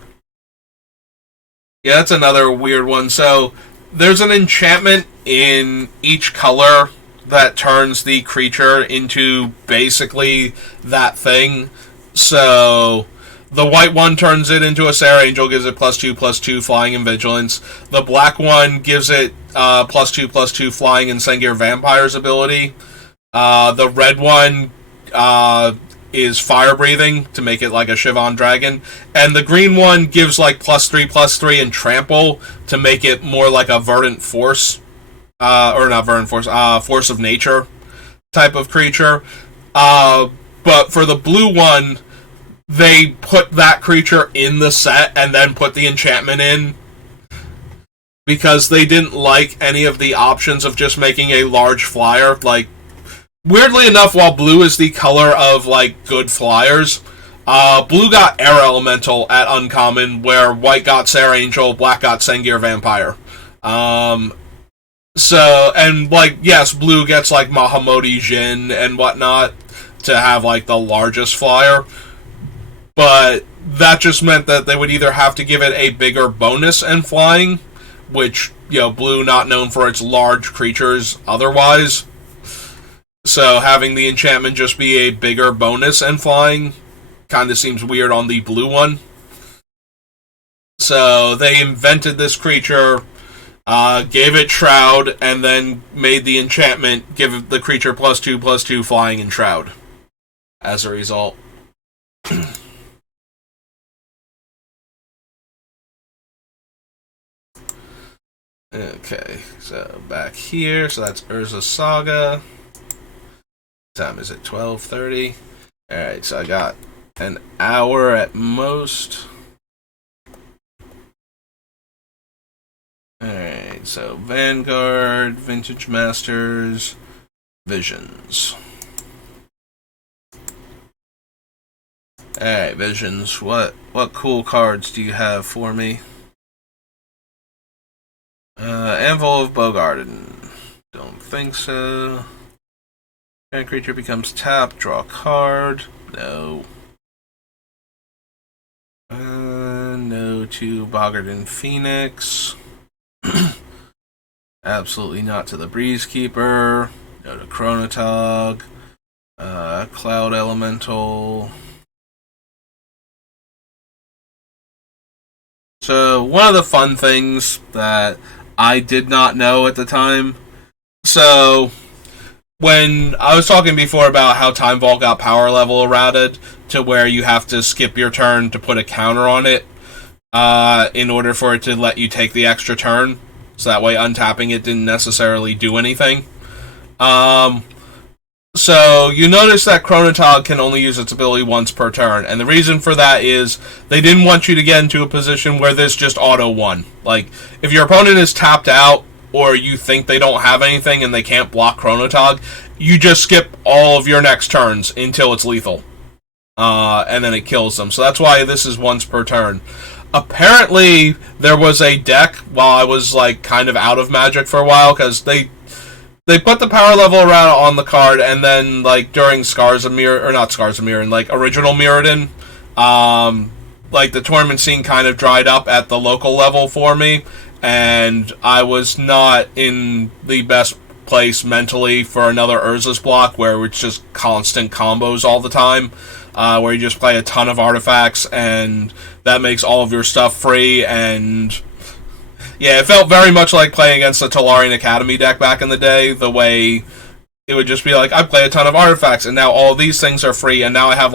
Yeah, that's another weird one. So there's an enchantment in each color that turns the creature into basically that thing. So the white one turns it into a Sarah Angel, gives it +2/+2 flying and vigilance. The black one gives it +2/+2 flying and Sengir Vampire's ability. The red one is fire breathing to make it like a Shivan dragon. And the green one gives like +3/+3 and trample to make it more like a verdant force. Or not Verdant Force, Force of Nature type of creature. But for the blue one, they put that creature in the set and then put the enchantment in because they didn't like any of the options of just making a large flyer. Like, weirdly enough, while blue is the color of, like, good flyers, blue got Air Elemental at Uncommon, where white got Sarah Angel, black got Sengir Vampire. So, and, like, yes, blue gets, like, Mahamoti Jin and whatnot to have, like, the largest flyer. but that just meant that they would either have to give it a bigger bonus in flying, which, blue not known for its large creatures otherwise. So having the enchantment just be a bigger bonus in flying kind of seems weird on the blue one. So they invented this creature, gave it Shroud, and then made the enchantment give the creature +2/+2 flying and Shroud as a result. Okay, so back here, so that's Urza Saga. What time is it? 12:30. Alright, so I got an hour at most. Alright, so Vanguard, Vintage Masters, Visions. Alright, Visions, what cool cards do you have for me? Anvil of Bogarden. Don't think so. Current creature becomes tapped, draw a card. No. No to Bogarden Phoenix. Absolutely not to the Breezekeeper. No to Chronotog. Cloud Elemental. So, one of the fun things that I did not know at the time. So, when I was talking before about how Time Vault got power level errated to where you have to skip your turn to put a counter on it in order for it to let you take the extra turn. So that way untapping it didn't necessarily do anything. So you notice that Chronotog can only use its ability once per turn, and the reason for that is they didn't want you to get into a position where this just auto won. Like, if your opponent is tapped out, or you think they don't have anything and they can't block Chronotog, you just skip all of your next turns until it's lethal. And then it kills them. So that's why this is once per turn. Apparently, there was a deck while I was, kind of out of Magic for a while, because they put the power level around on the card, and then, during Scars of Mirror, or not Scars of Mirror, original Mirrodin, the tournament scene kind of dried up at the local level for me, and I was not in the best place mentally for another Urza's block, where it's just constant combos all the time, where you just play a ton of artifacts, and that makes all of your stuff free, and yeah, it felt very much like playing against the Tolarian Academy deck back in the day, the way it would just be like, I play a ton of artifacts, and now all of these things are free, and now I have,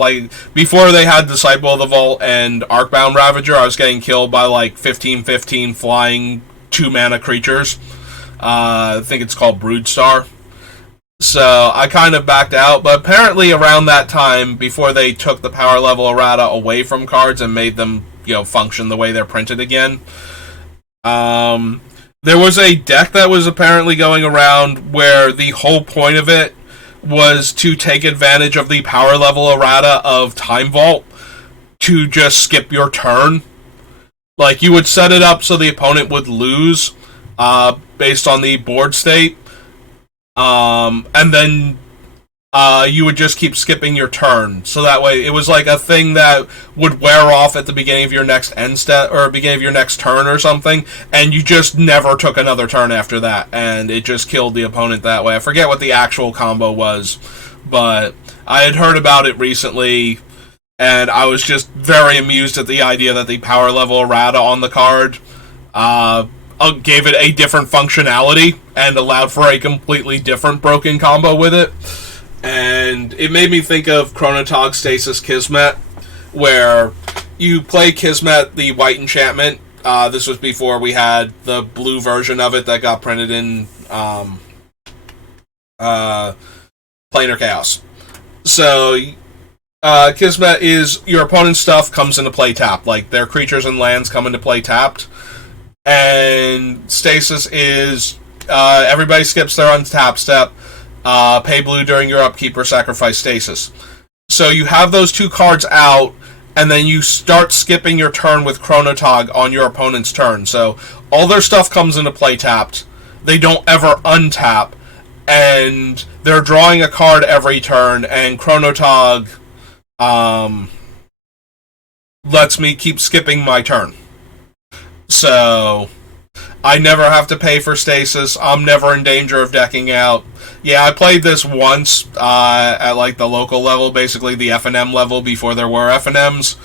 before they had Disciple of the Vault and Arcbound Ravager, I was getting killed by, 15/15 flying 2-mana creatures. I think it's called Broodstar. So, I kind of backed out, but apparently around that time, before they took the power level errata away from cards and made them, function the way they're printed again, there was a deck that was apparently going around where the whole point of it was to take advantage of the power level errata of Time Vault to just skip your turn. You would set it up so the opponent would lose based on the board state, and then you would just keep skipping your turn. So that way, it was a thing that would wear off at the beginning of your next end step, or beginning of your next turn or something, and you just never took another turn after that, and it just killed the opponent that way. I forget what the actual combo was, but I had heard about it recently, and I was just very amused at the idea that the power level errata on the card gave it a different functionality, and allowed for a completely different broken combo with it. And it made me think of Chronotog Stasis Kismet, where you play Kismet, the white enchantment. This was before we had the blue version of it that got printed in Planar Chaos. So, Kismet is your opponent's stuff comes into play tapped. Their creatures and lands come into play tapped. And Stasis is everybody skips their untap step. Pay blue during your upkeep or sacrifice Stasis. So you have those two cards out, and then you start skipping your turn with Chronotog on your opponent's turn. So all their stuff comes into play tapped. They don't ever untap, and they're drawing a card every turn, and Chronotog lets me keep skipping my turn. So I never have to pay for stasis. I'm never in danger of decking out. Yeah, I played this once at like the local level, basically the FNM level before there were FNMs,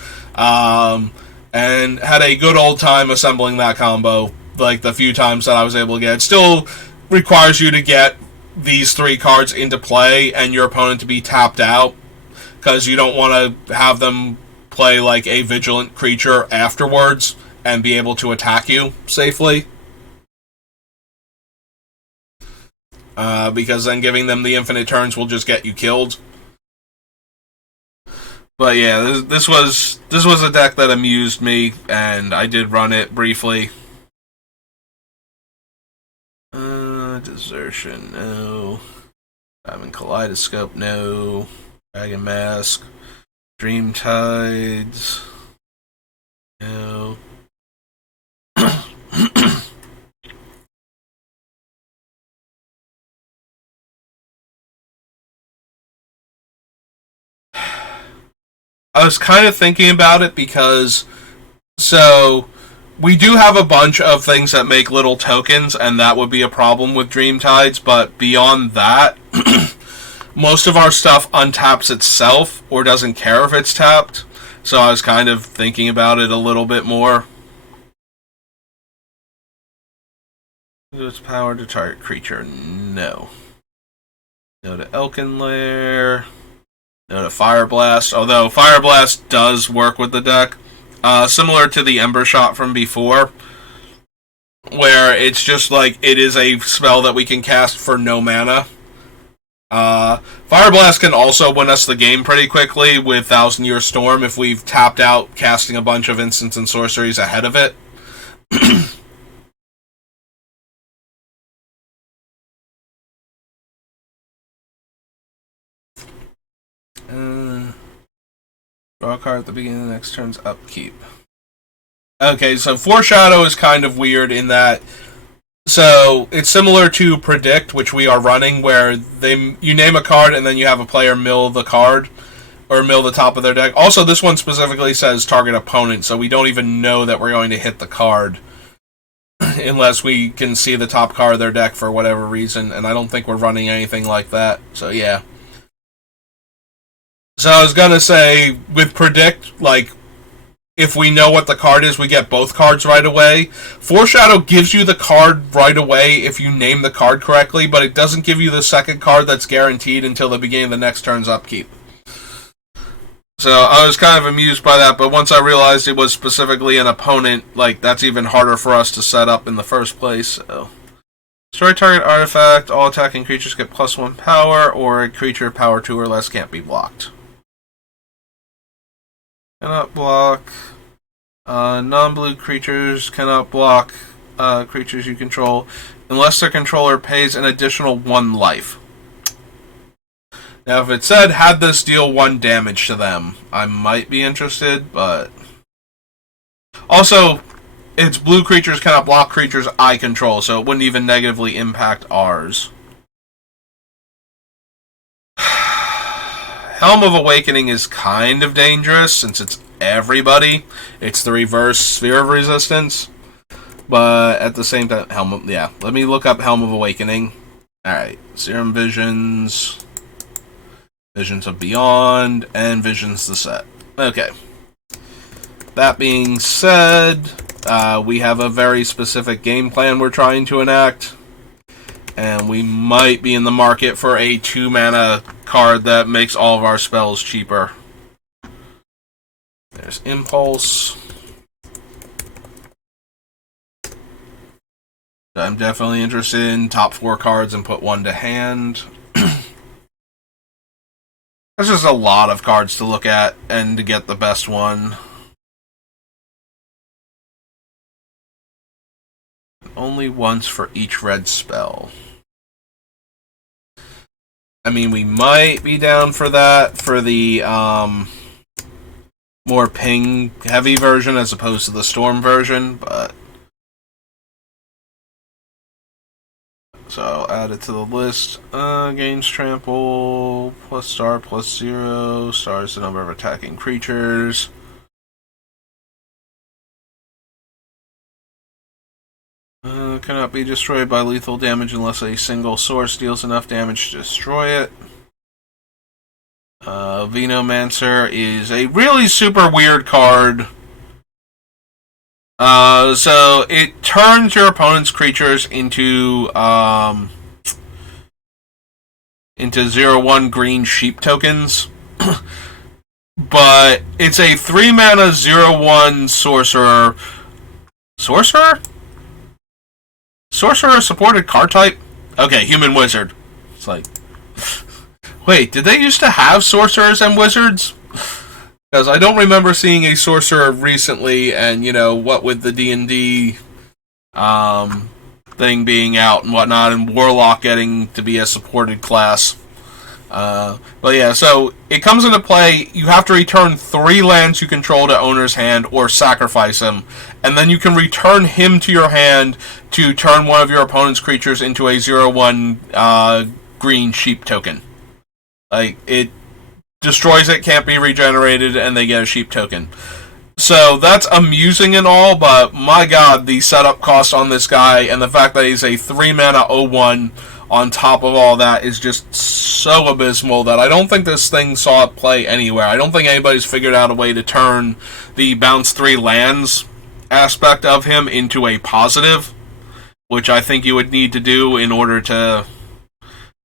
and had a good old time assembling that combo. Like the few times that I was able to get, it still requires you to get these three cards into play and your opponent to be tapped out because you don't want to have them play like a vigilant creature afterwards and be able to attack you safely. Because then giving them the infinite turns will just get you killed. But yeah, this was a deck that amused me, and I did run it briefly. Desertion, no. Diamond Kaleidoscope, no. Dragon Mask, Dream Tides, no. I was kind of thinking about it because, so, we do have a bunch of things that make little tokens, and that would be a problem with Dream Tides, but beyond that, most of our stuff untaps itself or doesn't care if it's tapped. So I was kind of thinking about it a little bit more. Its power to target creature, no. No to Elkin Lair. No to Fire Blast, although Fire Blast does work with the deck. Similar to the Ember Shot from before, where it's just like it is a spell that we can cast for no mana. Fire Blast can also win us the game pretty quickly with Thousand Year Storm if we've tapped out casting a bunch of instants and sorceries ahead of it. Draw a card at the beginning of the next turn's upkeep. Okay, so Foreshadow is kind of weird in that. So it's similar to Predict, which we are running, where you name a card and then you have a player mill the card or mill the top of their deck. Also, this one specifically says target opponent, so we don't even know that we're going to hit the card unless we can see the top card of their deck for whatever reason. And I don't think we're running anything like that. So yeah. So I was gonna say with Predict, like, if we know what the card is, we get both cards right away. Foreshadow gives you the card right away if you name the card correctly, but it doesn't give you the second card that's guaranteed until the beginning of the next turn's upkeep. So I was kind of amused by that, but once I realized it was specifically an opponent, like, that's even harder for us to set up in the first place. So, destroy target artifact, all attacking creatures get +1 power, or a creature power 2 or less can't be blocked. Cannot block. Non-blue creatures cannot block creatures you control unless their controller pays an additional 1 life. Now, if it said, had this deal 1 damage to them, I might be interested, but... Also, its blue creatures cannot block creatures I control, so it wouldn't even negatively impact ours. Helm of Awakening is kind of dangerous since it's everybody. It's the reverse Sphere of Resistance. But at the same time, let me look up Helm of Awakening. Alright, Serum Visions, Visions of Beyond, and Visions the set. Okay. That being said, we have a very specific game plan we're trying to enact. And we might be in the market for a 2-mana card that makes all of our spells cheaper. There's Impulse. I'm definitely interested in top 4 cards and put 1 to hand. There's just a lot of cards to look at and to get the best one. Only once for each red spell. I mean, we might be down for that for the more ping-heavy version as opposed to the storm version, but... So I'll add it to the list. Gains trample, +star, +0. Star is the number of attacking creatures. Cannot be destroyed by lethal damage unless a single source deals enough damage to destroy it. Venomancer is a really super weird card. So it turns your opponent's creatures into 0/1 green sheep tokens. But it's a 3 mana 0/1 sorcerer. Sorcerer? Sorcerer supported card type? Okay, human wizard. It's like, wait, did they used to have sorcerers and wizards? Because I don't remember seeing a sorcerer recently, and what with the D&D thing being out and whatnot, and warlock getting to be a supported class. But yeah, so it comes into play. You have to return 3 lands you control to owner's hand or sacrifice him, and then you can return him to your hand to turn one of your opponent's creatures into a 0/1 green sheep token. Like, it destroys it, can't be regenerated, and they get a sheep token. So that's amusing and all, but my god, the setup cost on this guy and the fact that he's a 3 mana 0/1 on top of all that is just so abysmal that I don't think this thing saw it play anywhere. I don't think anybody's figured out a way to turn the bounce 3 lands aspect of him into a positive, which I think you would need to do in order to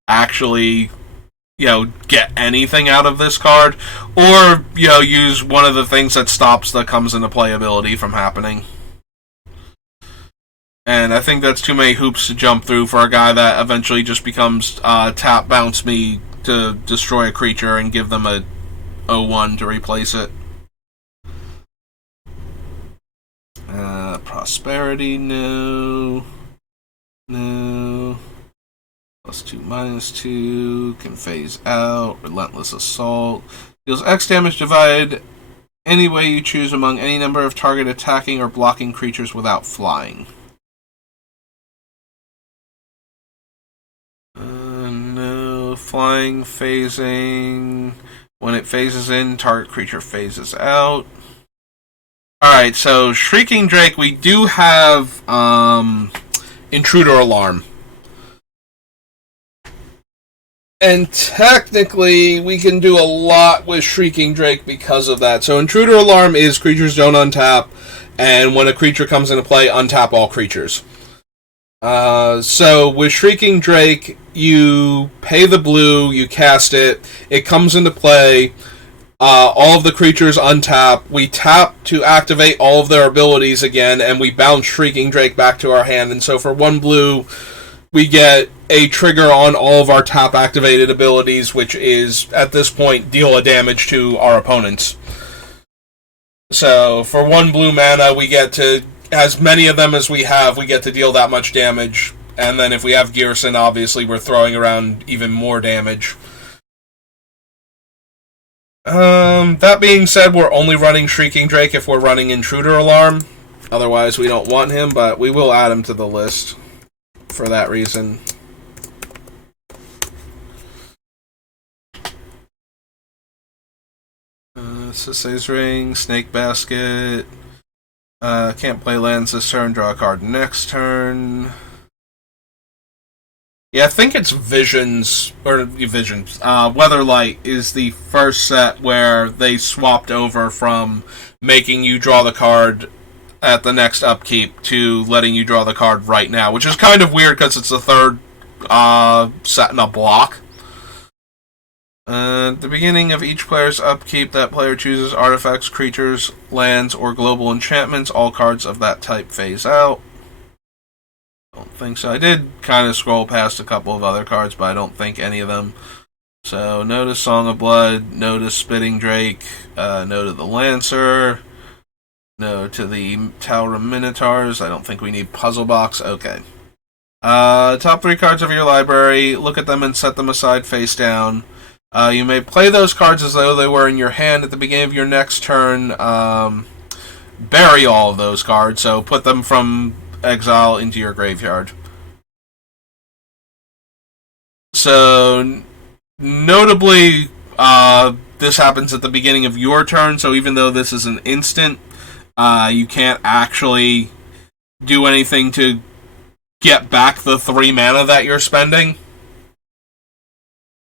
actually get anything out of this card, or use one of the things that stops the comes into play ability from happening. And I think that's too many hoops to jump through for a guy that eventually just becomes tap bounce me to destroy a creature and give them a 0/1 to replace it. Prosperity, no. +2/-2, can phase out. Relentless Assault. Deals X damage divided any way you choose among any number of target attacking or blocking creatures without flying. No. Flying, phasing. When it phases in, target creature phases out. Alright, so Shrieking Drake, we do have Intruder Alarm. And technically, we can do a lot with Shrieking Drake because of that. So Intruder Alarm is creatures don't untap, and when a creature comes into play, untap all creatures. So with Shrieking Drake, you pay the blue, you cast it, it comes into play, all of the creatures untap, we tap to activate all of their abilities again, and we bounce Shrieking Drake back to our hand, and so for 1 blue, we get a trigger on all of our tap activated abilities, which is, at this point, deal a damage to our opponents. So, for 1 blue mana, we get to, as many of them as we have, we get to deal that much damage. And then if we have Ghyrson, obviously we're throwing around even more damage. That being said, we're only running Shrieking Drake if we're running Intruder Alarm. Otherwise, we don't want him, but we will add him to the list for that reason. Sisay's Ring, Snake Basket. Can't play lands this turn, draw a card next turn. Yeah, I think it's Visions, Weatherlight is the first set where they swapped over from making you draw the card at the next upkeep to letting you draw the card right now, which is kind of weird because it's the third set in a block. At the beginning of each player's upkeep, that player chooses artifacts, creatures, lands, or global enchantments. All cards of that type phase out. Don't think so. I did kind of scroll past a couple of other cards, but I don't think any of them. So, no to Song of Blood, no to Spitting Drake, no to the Lancer, no to the Tower of Minotaurs. I don't think we need Puzzle Box. Okay. Top 3 cards of your library. Look at them and set them aside face down. You may play those cards as though they were in your hand at the beginning of your next turn. Bury all of those cards, so put them from exile into your graveyard. So, notably, this happens at the beginning of your turn, so even though this is an instant, you can't actually do anything to get back the 3 mana that you're spending.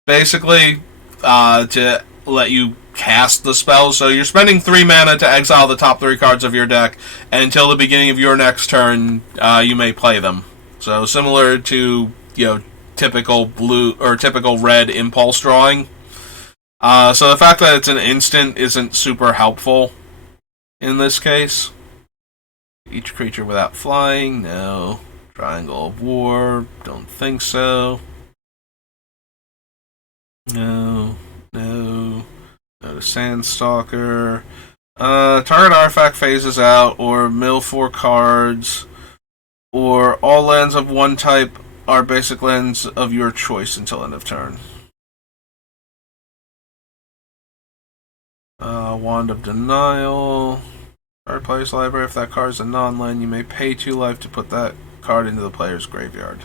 Basically, to let you cast the spell. So you're spending 3 mana to exile the top 3 cards of your deck, and until the beginning of your next turn, you may play them. So similar to, typical blue or typical red impulse drawing. So the fact that it's an instant isn't super helpful in this case. Each creature without flying, no. Triangle of War, don't think so. No. No Sandstalker. Target artifact phases out, or mill 4 cards, or all lands of one type are basic lands of your choice until end of turn. Wand of Denial. Card player's library. If that card is a non-land, you may pay 2 life to put that card into the player's graveyard.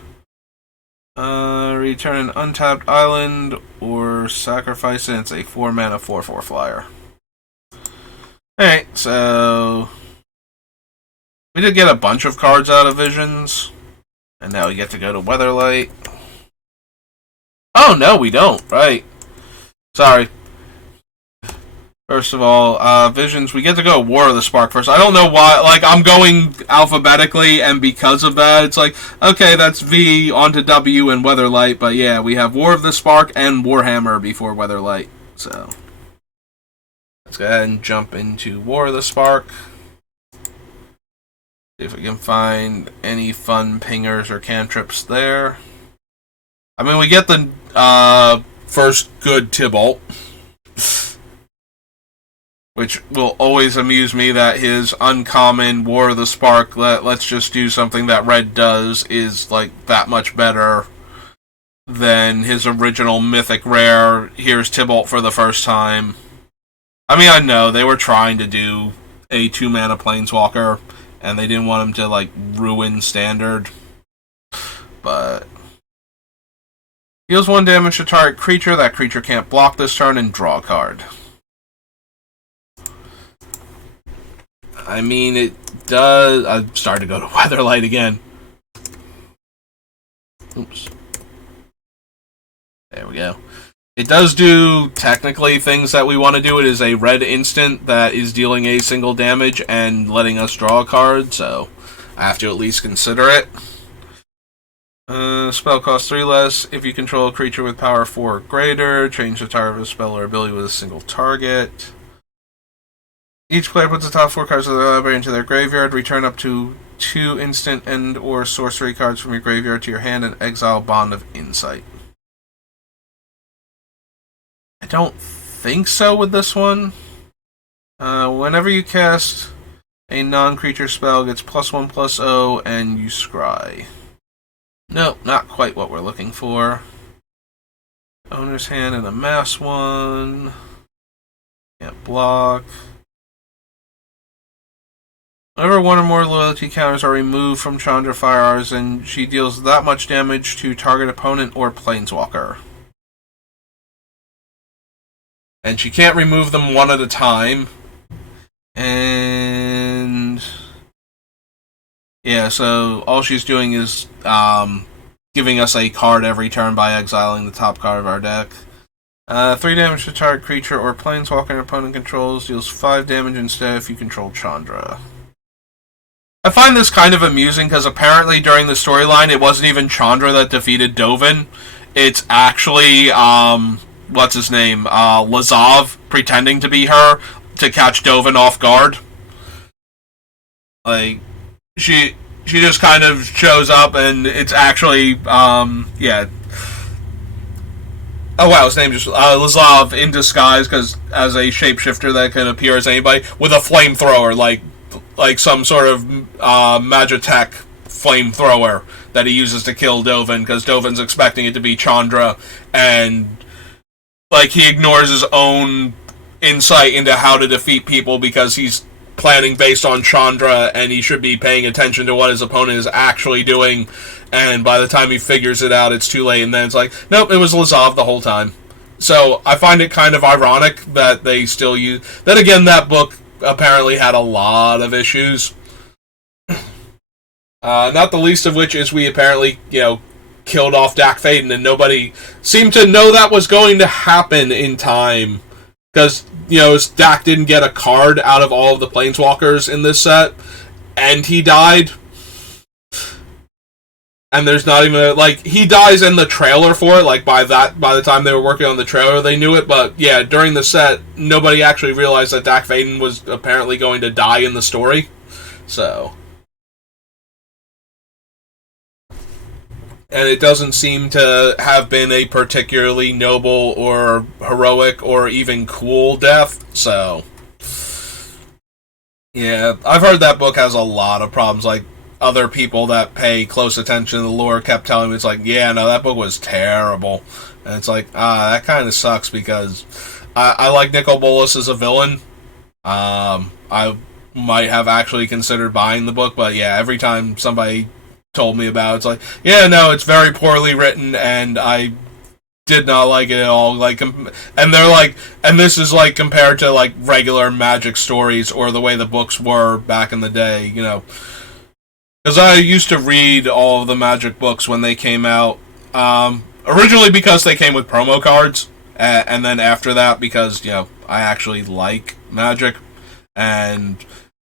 Return an untapped island or sacrifice it. It's a 4 mana 4/4 flyer. Alright, so we did get a bunch of cards out of Visions, and now we get to go to Weatherlight. Oh no, we don't. Right. Sorry. First of all, Visions, we get to go War of the Spark first. I don't know why, I'm going alphabetically, and because of that, it's okay, that's V onto W and Weatherlight, but yeah, we have War of the Spark and Warhammer before Weatherlight, so let's go ahead and jump into War of the Spark. See if we can find any fun pingers or cantrips there. I mean, we get the, first good Tybalt, which will always amuse me that his uncommon War of the Spark, let's just do something that red does, is that much better than his original mythic rare, here's Tybalt for the first time. I mean, I know, they were trying to do a 2 mana Planeswalker, and they didn't want him to, ruin Standard. But deals 1 damage to target creature, that creature can't block this turn, and draw a card. I mean, it does... I'm starting to go to Weatherlight again. Oops. There we go. It does do, technically, things that we want to do. It is a red instant that is dealing a single damage and letting us draw a card, so I have to at least consider it. Spell costs 3 less. If you control a creature with power 4 or greater, change the target of a spell or ability with a single target. Each player puts the top 4 cards of their library into their graveyard. Return up to 2 instant and or sorcery cards from your graveyard to your hand and exile Bond of Insight. I don't think so with this one. Whenever you cast a non-creature spell, it gets +1/+0 and you scry. No, not quite what we're looking for. Owner's Hand and a mass one. Can't block. Whenever 1 or more loyalty counters are removed from Chandra Firearms, and she deals that much damage to target opponent or planeswalker. And she can't remove them one at a time. And yeah, so all she's doing is giving us a card every turn by exiling the top card of our deck. 3 damage to target creature or planeswalker an opponent controls, deals 5 damage instead if you control Chandra. I find this kind of amusing because apparently during the storyline it wasn't even Chandra that defeated Dovin. It's actually, what's his name? Lazav pretending to be her to catch Dovin off guard. She just kind of shows up and it's actually, yeah. Oh wow, his name just, Lazav in disguise because as a shapeshifter that can appear as anybody with a flamethrower, like some sort of Magitech flamethrower that he uses to kill Dovin, because Dovin's expecting it to be Chandra, and he ignores his own insight into how to defeat people because he's planning based on Chandra, and he should be paying attention to what his opponent is actually doing, and by the time he figures it out, it's too late, and then it's nope, it was Lazav the whole time. So I find it kind of ironic that they still use... Then again, that book apparently had a lot of issues. Not the least of which is we apparently, killed off Dak Faden, and nobody seemed to know that was going to happen in time. Because, Dak didn't get a card out of all of the Planeswalkers in this set, and he died. And there's not even he dies in the trailer for it. By the time they were working on the trailer, they knew it. But yeah, during the set, nobody actually realized that Dak Faden was apparently going to die in the story. So, and it doesn't seem to have been a particularly noble or heroic or even cool death. So, yeah, I've heard that book has a lot of problems. Other people that pay close attention to the lore kept telling me, it's yeah, no, that book was terrible. And it's that kind of sucks because I like Nicol Bolas as a villain. I might have actually considered buying the book, but yeah, every time somebody told me about it, it's yeah, no, it's very poorly written, and I did not like it at all. And they're and this is compared to regular Magic stories or the way the books were back in the day, because I used to read all of the Magic books when they came out. Originally because they came with promo cards, and then after that because, I actually like Magic. And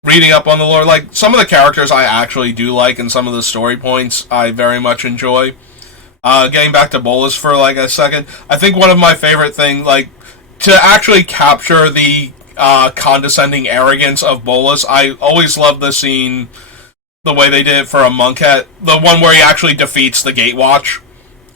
reading up on the lore, some of the characters I actually do like, and some of the story points I very much enjoy. Getting back to Bolas for a second, I think one of my favorite things, to actually capture the condescending arrogance of Bolas, I always love the scene, the way they did it for a Monkhet, the one where he actually defeats the Gatewatch.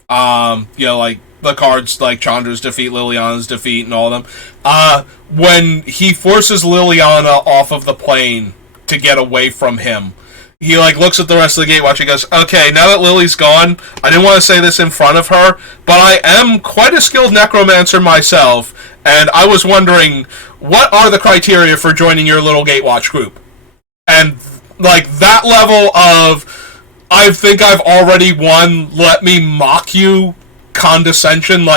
The cards Chandra's defeat, Liliana's defeat, and all of them. When he forces Liliana off of the plane to get away from him, he looks at the rest of the Gatewatch and goes, okay, now that Lily's gone, I didn't want to say this in front of her, but I am quite a skilled necromancer myself, and I was wondering, what are the criteria for joining your little Gatewatch group? And that level of, I think I've already won, let me mock you condescension,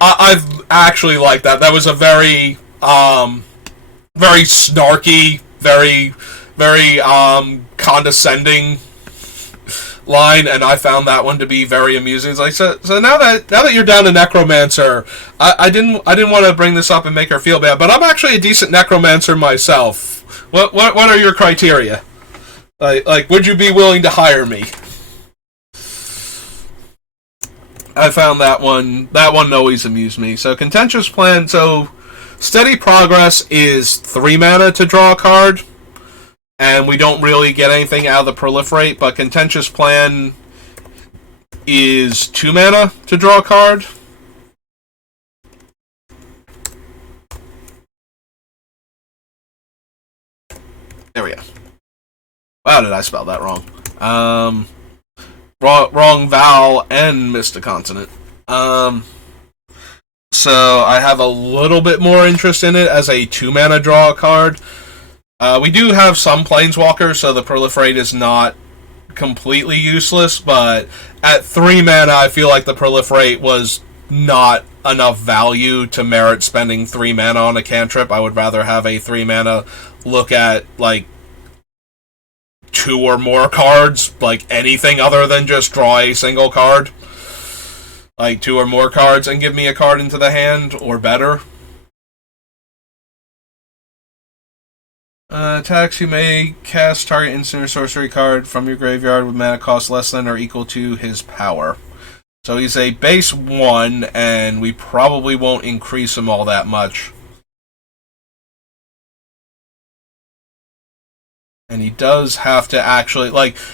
I've actually liked that. That was a very very snarky, very condescending line, and I found that one to be very amusing. It's so now that you're down to Necromancer, I didn't want to bring this up and make her feel bad, but I'm actually a decent Necromancer myself. What are your criteria? Would you be willing to hire me? I found that one always amused me. So Contentious Plan, so Steady Progress is 3 mana to draw a card, and we don't really get anything out of the Proliferate, but Contentious Plan is 2 mana to draw a card. There we go. Wow, did I spell that wrong? Wrong vowel and missed a consonant. So I have a little bit more interest in it as a 2 mana draw card. We do have some Planeswalkers, so the Proliferate is not completely useless, but at 3 mana I feel like the Proliferate was not enough value to merit spending 3 mana on a cantrip. I would rather have a 3 mana look at 2 or more cards, anything other than just draw a single card. 2 or more cards and give me a card into the hand, or better. Attacks, you may cast target instant or sorcery card from your graveyard with mana cost less than or equal to his power. So he's a base 1, and we probably won't increase him all that much. And he does have to actually,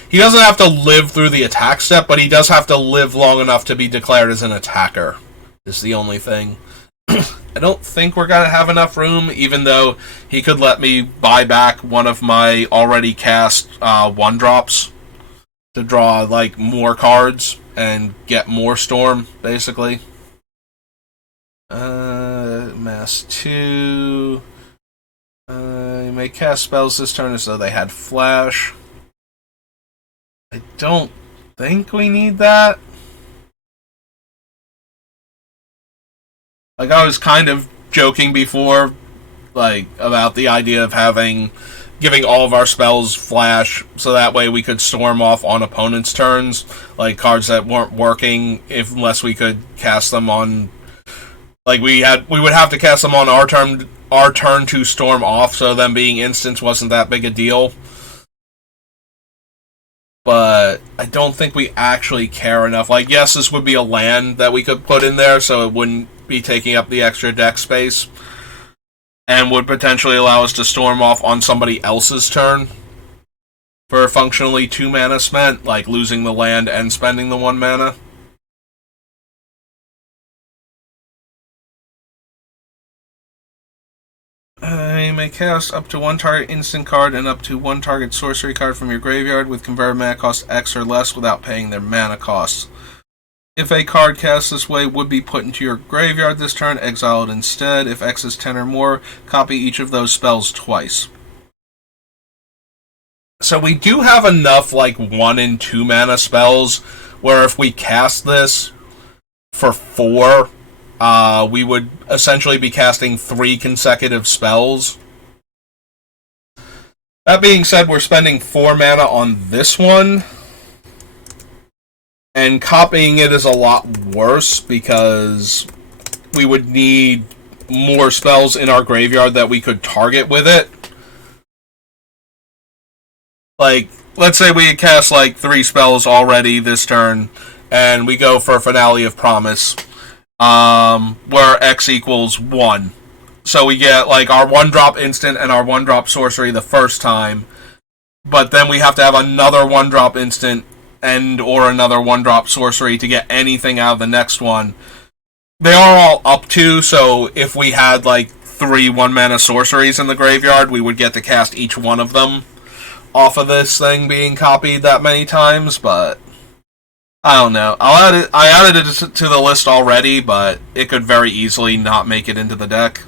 he doesn't have to live through the attack step, but he does have to live long enough to be declared as an attacker, is the only thing. I don't think we're going to have enough room, even though he could let me buy back one of my already cast 1-drops to draw, more cards and get more Storm, basically. Mass 2... you may cast spells this turn as though they had flash. I don't think we need that. I was kind of joking before, about the idea of giving all of our spells flash, so that way we could storm off on opponents' turns, like cards that weren't working, unless we could cast them on. Like we would have to cast them on our turn to storm off. So them being instants wasn't that big a deal. But I don't think we actually care enough. Like, yes, this would be a land that we could put in there, so it wouldn't be taking up the extra deck space, and would potentially allow us to storm off on somebody else's turn for functionally 2 mana spent, like losing the land and spending the 1 mana. You may cast up to 1 target instant card and up to 1 target sorcery card from your graveyard with converted mana cost X or less without paying their mana costs. If a card cast this way would be put into your graveyard this turn, exile it instead. If X is 10 or more, copy each of those spells twice. So we do have enough, like, 1 and 2 mana spells, where if we cast this for 4, we would essentially be casting 3 consecutive spells. That being said, we're spending 4 mana on this one, and copying it is a lot worse because we would need more spells in our graveyard that we could target with it. Like, let's say we had cast like 3 spells already this turn, and we go for Finale of Promise, where X equals 1. So we get like our 1-drop instant and our 1-drop sorcery the first time, but then we have to have another 1-drop instant and or another 1-drop sorcery to get anything out of the next one. They are all up to, so if we had like 3 1-mana sorceries in the graveyard, we would get to cast each one of them off of this thing being copied that many times, but I don't know. I added it to the list already, but it could very easily not make it into the deck.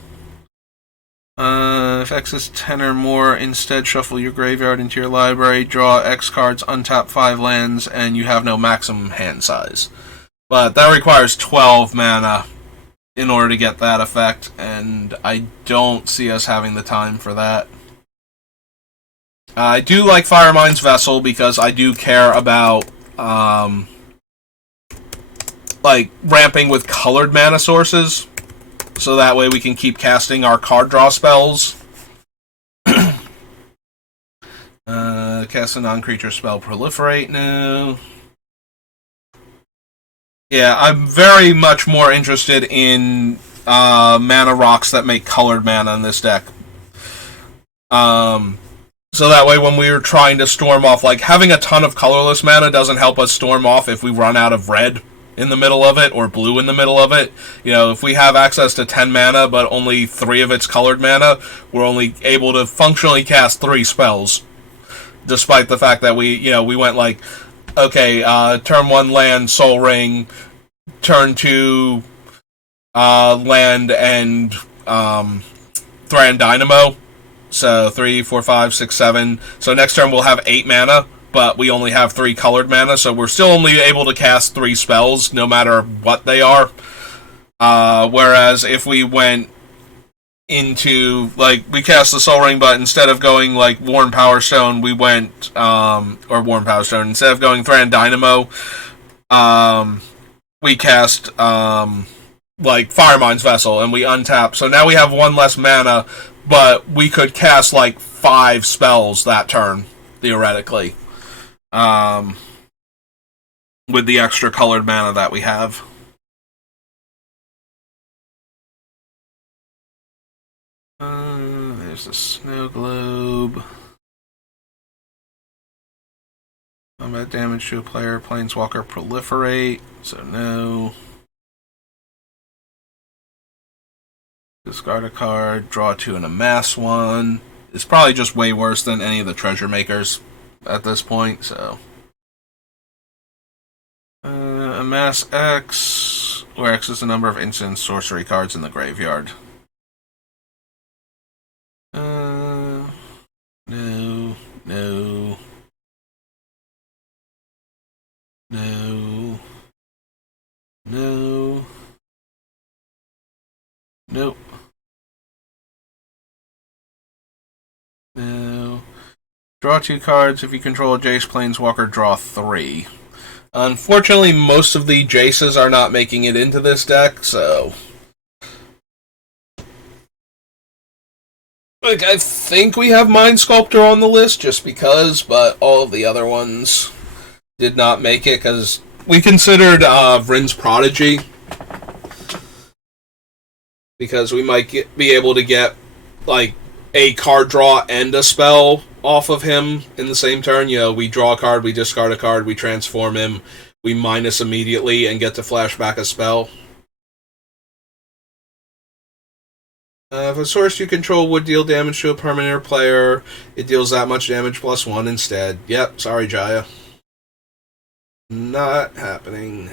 If X is 10 or more, instead shuffle your graveyard into your library, draw X cards, untap 5 lands, and you have no maximum hand size. But that requires 12 mana in order to get that effect, and I don't see us having the time for that. I do like Firemind's Vessel because I do care about like ramping with colored mana sources, so that way we can keep casting our card draw spells. Cast a non-creature spell, Proliferate now. Yeah, I'm very much more interested in mana rocks that make colored mana in this deck. So that way when we're trying to storm off, like having a ton of colorless mana doesn't help us storm off if we run out of red in the middle of it, or blue in the middle of it. You know, if we have access to 10 mana, but only 3 of it's colored mana, we're only able to functionally cast 3 spells. Despite the fact that we went like, okay, turn 1 land, Soul Ring, turn 2 land and Thran Dynamo. So 3, 4, 5, 6, 7. So next turn we'll have 8 mana, but we only have 3 colored mana, so we're still only able to cast 3 spells, no matter what they are. Whereas if we went into, like, we cast the Soul Ring, but instead of going, like, Worn Power Stone, we went, or Worn Power Stone, instead of going Thran Dynamo, we cast, like, Firemind's Vessel, and we untap. So now we have 1 less mana, but we could cast, like, 5 spells that turn, theoretically. With the extra colored mana that we have. There's the Snow Globe. Combat damage to a player, Planeswalker Proliferate, so no. Discard a card, draw 2 and amass 1. It's probably just way worse than any of the treasure makers at this point, so. Amass X, where X is the number of instant sorcery cards in the graveyard. No, no, no, no, nope, no. Draw 2 cards. If you control a Jace Planeswalker, draw 3. Unfortunately, most of the Jaces are not making it into this deck, so... Like, I think we have Mind Sculptor on the list just because, but all of the other ones did not make it, because we considered Vryn's Prodigy, because we might be able to get, like, a card draw and a spell off of him in the same turn. You know, we draw a card, we discard a card, we transform him, we minus immediately and get to flash back a spell. If a source you control would deal damage to a permanent or player, it deals that much damage plus 1 instead. Yep, sorry Jaya. Not happening.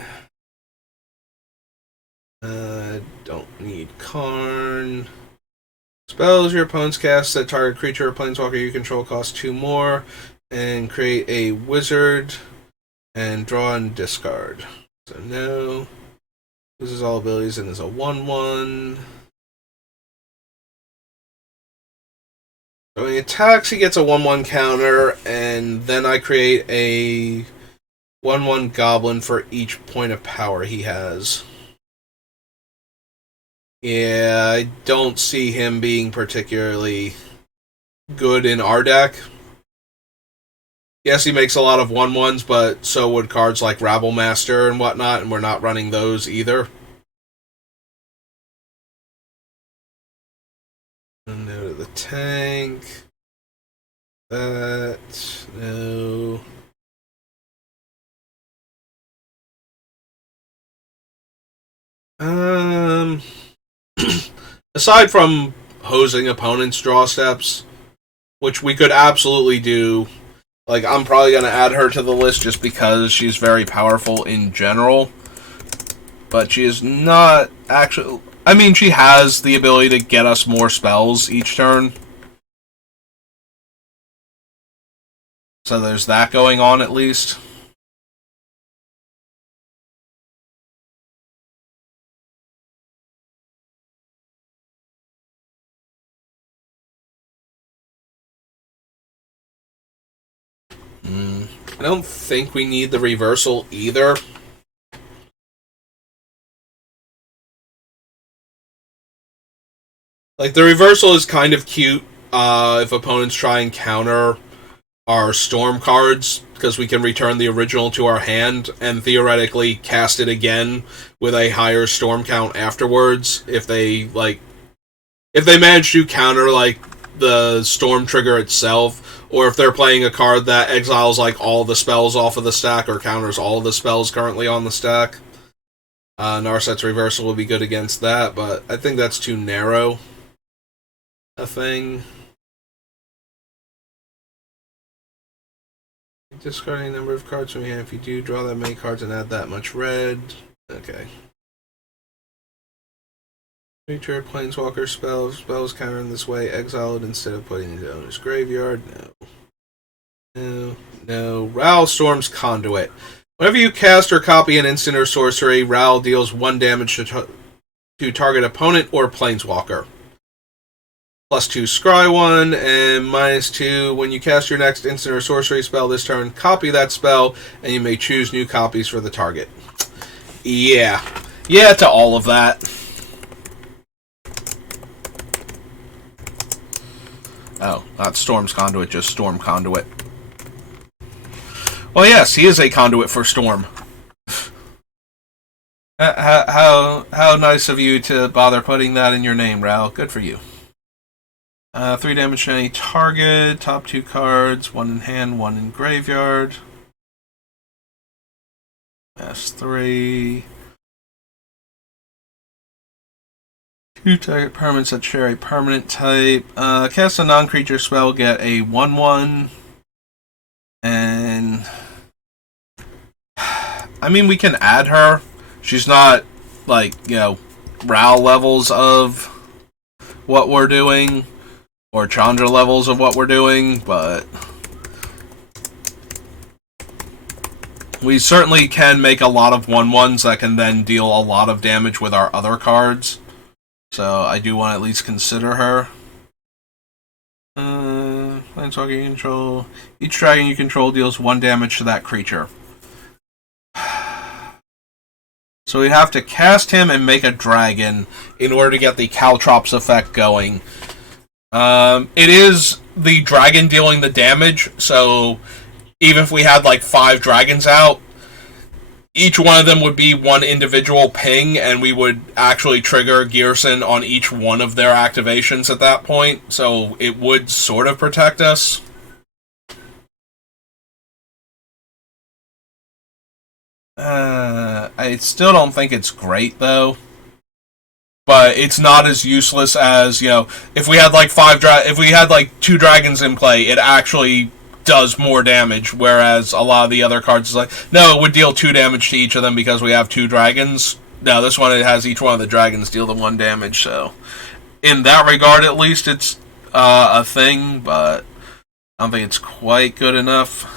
Don't need Karn. Spells your opponent's cast that target creature or planeswalker you control cost 2 more, and create a wizard, and draw and discard. So no. Loses all abilities and is a 1/1. So when he attacks, he gets a 1/1 counter, and then I create a 1/1 goblin for each point of power he has. Yeah, I don't see him being particularly good in our deck. Yes, he makes a lot of 1/1s, but so would cards like Rabble Master and whatnot, and we're not running those either. No to the tank. That. No. Aside from hosing opponents' draw steps, which we could absolutely do, like, I'm probably going to add her to the list just because she's very powerful in general. But she is not actually... I mean, she has the ability to get us more spells each turn. So there's that going on, at least. I don't think we need the reversal either. Like, the reversal is kind of cute if opponents try and counter our Storm cards, because we can return the original to our hand and theoretically cast it again with a higher Storm count afterwards if they manage to counter, like, the Storm trigger itself, or if they're playing a card that exiles, like, all the spells off of the stack or counters all of the spells currently on the stack. Narset's reversal will be good against that, but I think that's too narrow a thing. Discarding a number of cards from your hand. If you do, draw that many cards and add that much red. Okay. Creature, planeswalker spells counter in this way, exiled instead of putting into owner's graveyard. No. Ral Storm's Conduit. Whenever you cast or copy an instant or sorcery, Ral deals 1 damage to target opponent or planeswalker. +2 scry 1, and -2 when you cast your next instant or sorcery spell this turn, copy that spell, and you may choose new copies for the target. Yeah to all of that. Oh, not Storm's Conduit, just Storm Conduit. Well, yes, he is a conduit for Storm. How nice of you to bother putting that in your name, Ral. Good for you. 3 damage to any target. Top 2 cards. 1 in hand, 1 in graveyard. S3. 2 target permanents that share a permanent type. Cast a non-creature spell, get a 1/1. And... I mean, we can add her. She's not, like, you know, Ral levels of what we're doing, or Chandra levels of what we're doing, but we certainly can make a lot of 1/1s that can then deal a lot of damage with our other cards. So I do want to at least consider her. Planeswalker you control. Each dragon you control deals 1 damage to that creature. So we have to cast him and make a dragon in order to get the Caltrops effect going. It is the dragon dealing the damage, so even if we had like 5 dragons out, each one of them would be one individual ping, and we would actually trigger Ghyrson on each one of their activations at that point, so it would sort of protect us. I still don't think it's great, though. But it's not as useless as, if we had like if we had like 2 dragons in play, it actually does more damage, whereas a lot of the other cards is like, no, it would deal 2 damage to each of them because we have 2 dragons. No, this one, it has each one of the dragons deal the 1 damage, so in that regard, at least, it's a thing, but I don't think it's quite good enough.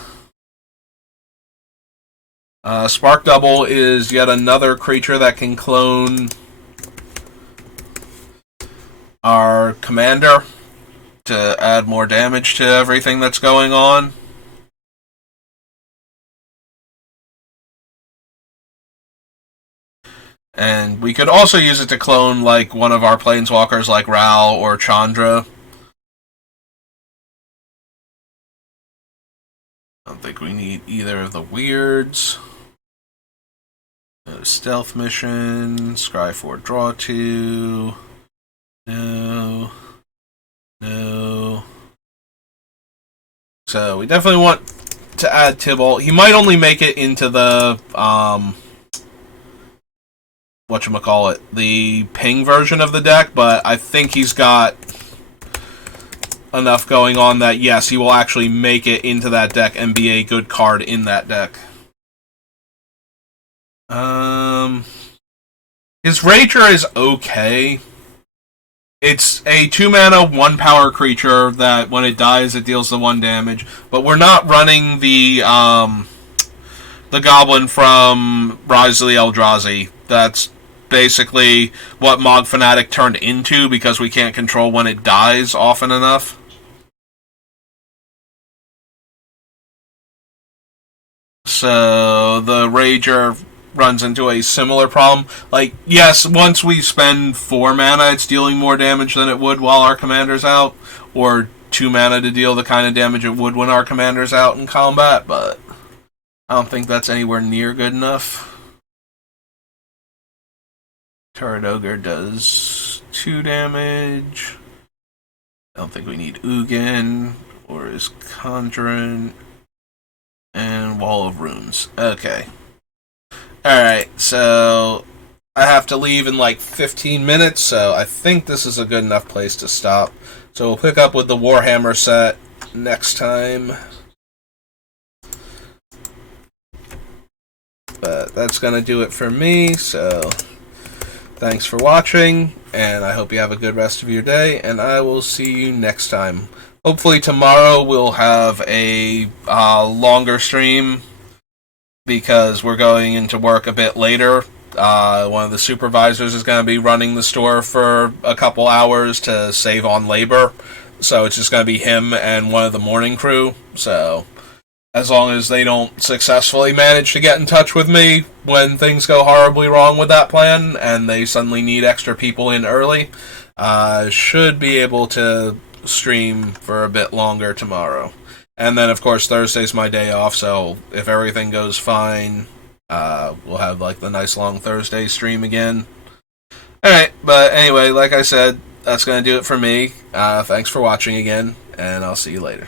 Spark Double is yet another creature that can clone our commander to add more damage to everything that's going on. And we could also use it to clone like one of our planeswalkers like Ral or Chandra. I don't think we need either of the weirds. Stealth mission, Scry 4, draw 2. No. No. So we definitely want to add Tibalt. He might only make it into the whatchamacallit, the ping version of the deck, but I think he's got enough going on that yes, he will actually make it into that deck and be a good card in that deck. His Rager is okay. It's a 2-mana, 1-power creature that when it dies, it deals the 1 damage. But we're not running the Goblin from Rise of the Eldrazi. That's basically what Mog Fanatic turned into because we can't control when it dies often enough. So the Rager runs into a similar problem. Like, yes, once we spend 4 mana, it's dealing more damage than it would while our commander's out, or 2 mana to deal the kind of damage it would when our commander's out in combat, but I don't think that's anywhere near good enough. Turret Ogre does 2 damage. I don't think we need Ugin or his Conjurant. And Wall of Runes. Okay. Alright, so I have to leave in like 15 minutes, so I think this is a good enough place to stop. So we'll pick up with the Warhammer set next time. But that's going to do it for me, so thanks for watching, and I hope you have a good rest of your day, and I will see you next time. Hopefully tomorrow we'll have a longer stream, because we're going into work a bit later. One of the supervisors is going to be running the store for a couple hours to save on labor. So it's just going to be him and one of the morning crew. So as long as they don't successfully manage to get in touch with me when things go horribly wrong with that plan and they suddenly need extra people in early, should be able to stream for a bit longer tomorrow. And then, of course, Thursday's my day off, so if everything goes fine, we'll have, like, the nice long Thursday stream again. Alright, but anyway, like I said, that's going to do it for me. Thanks for watching again, and I'll see you later.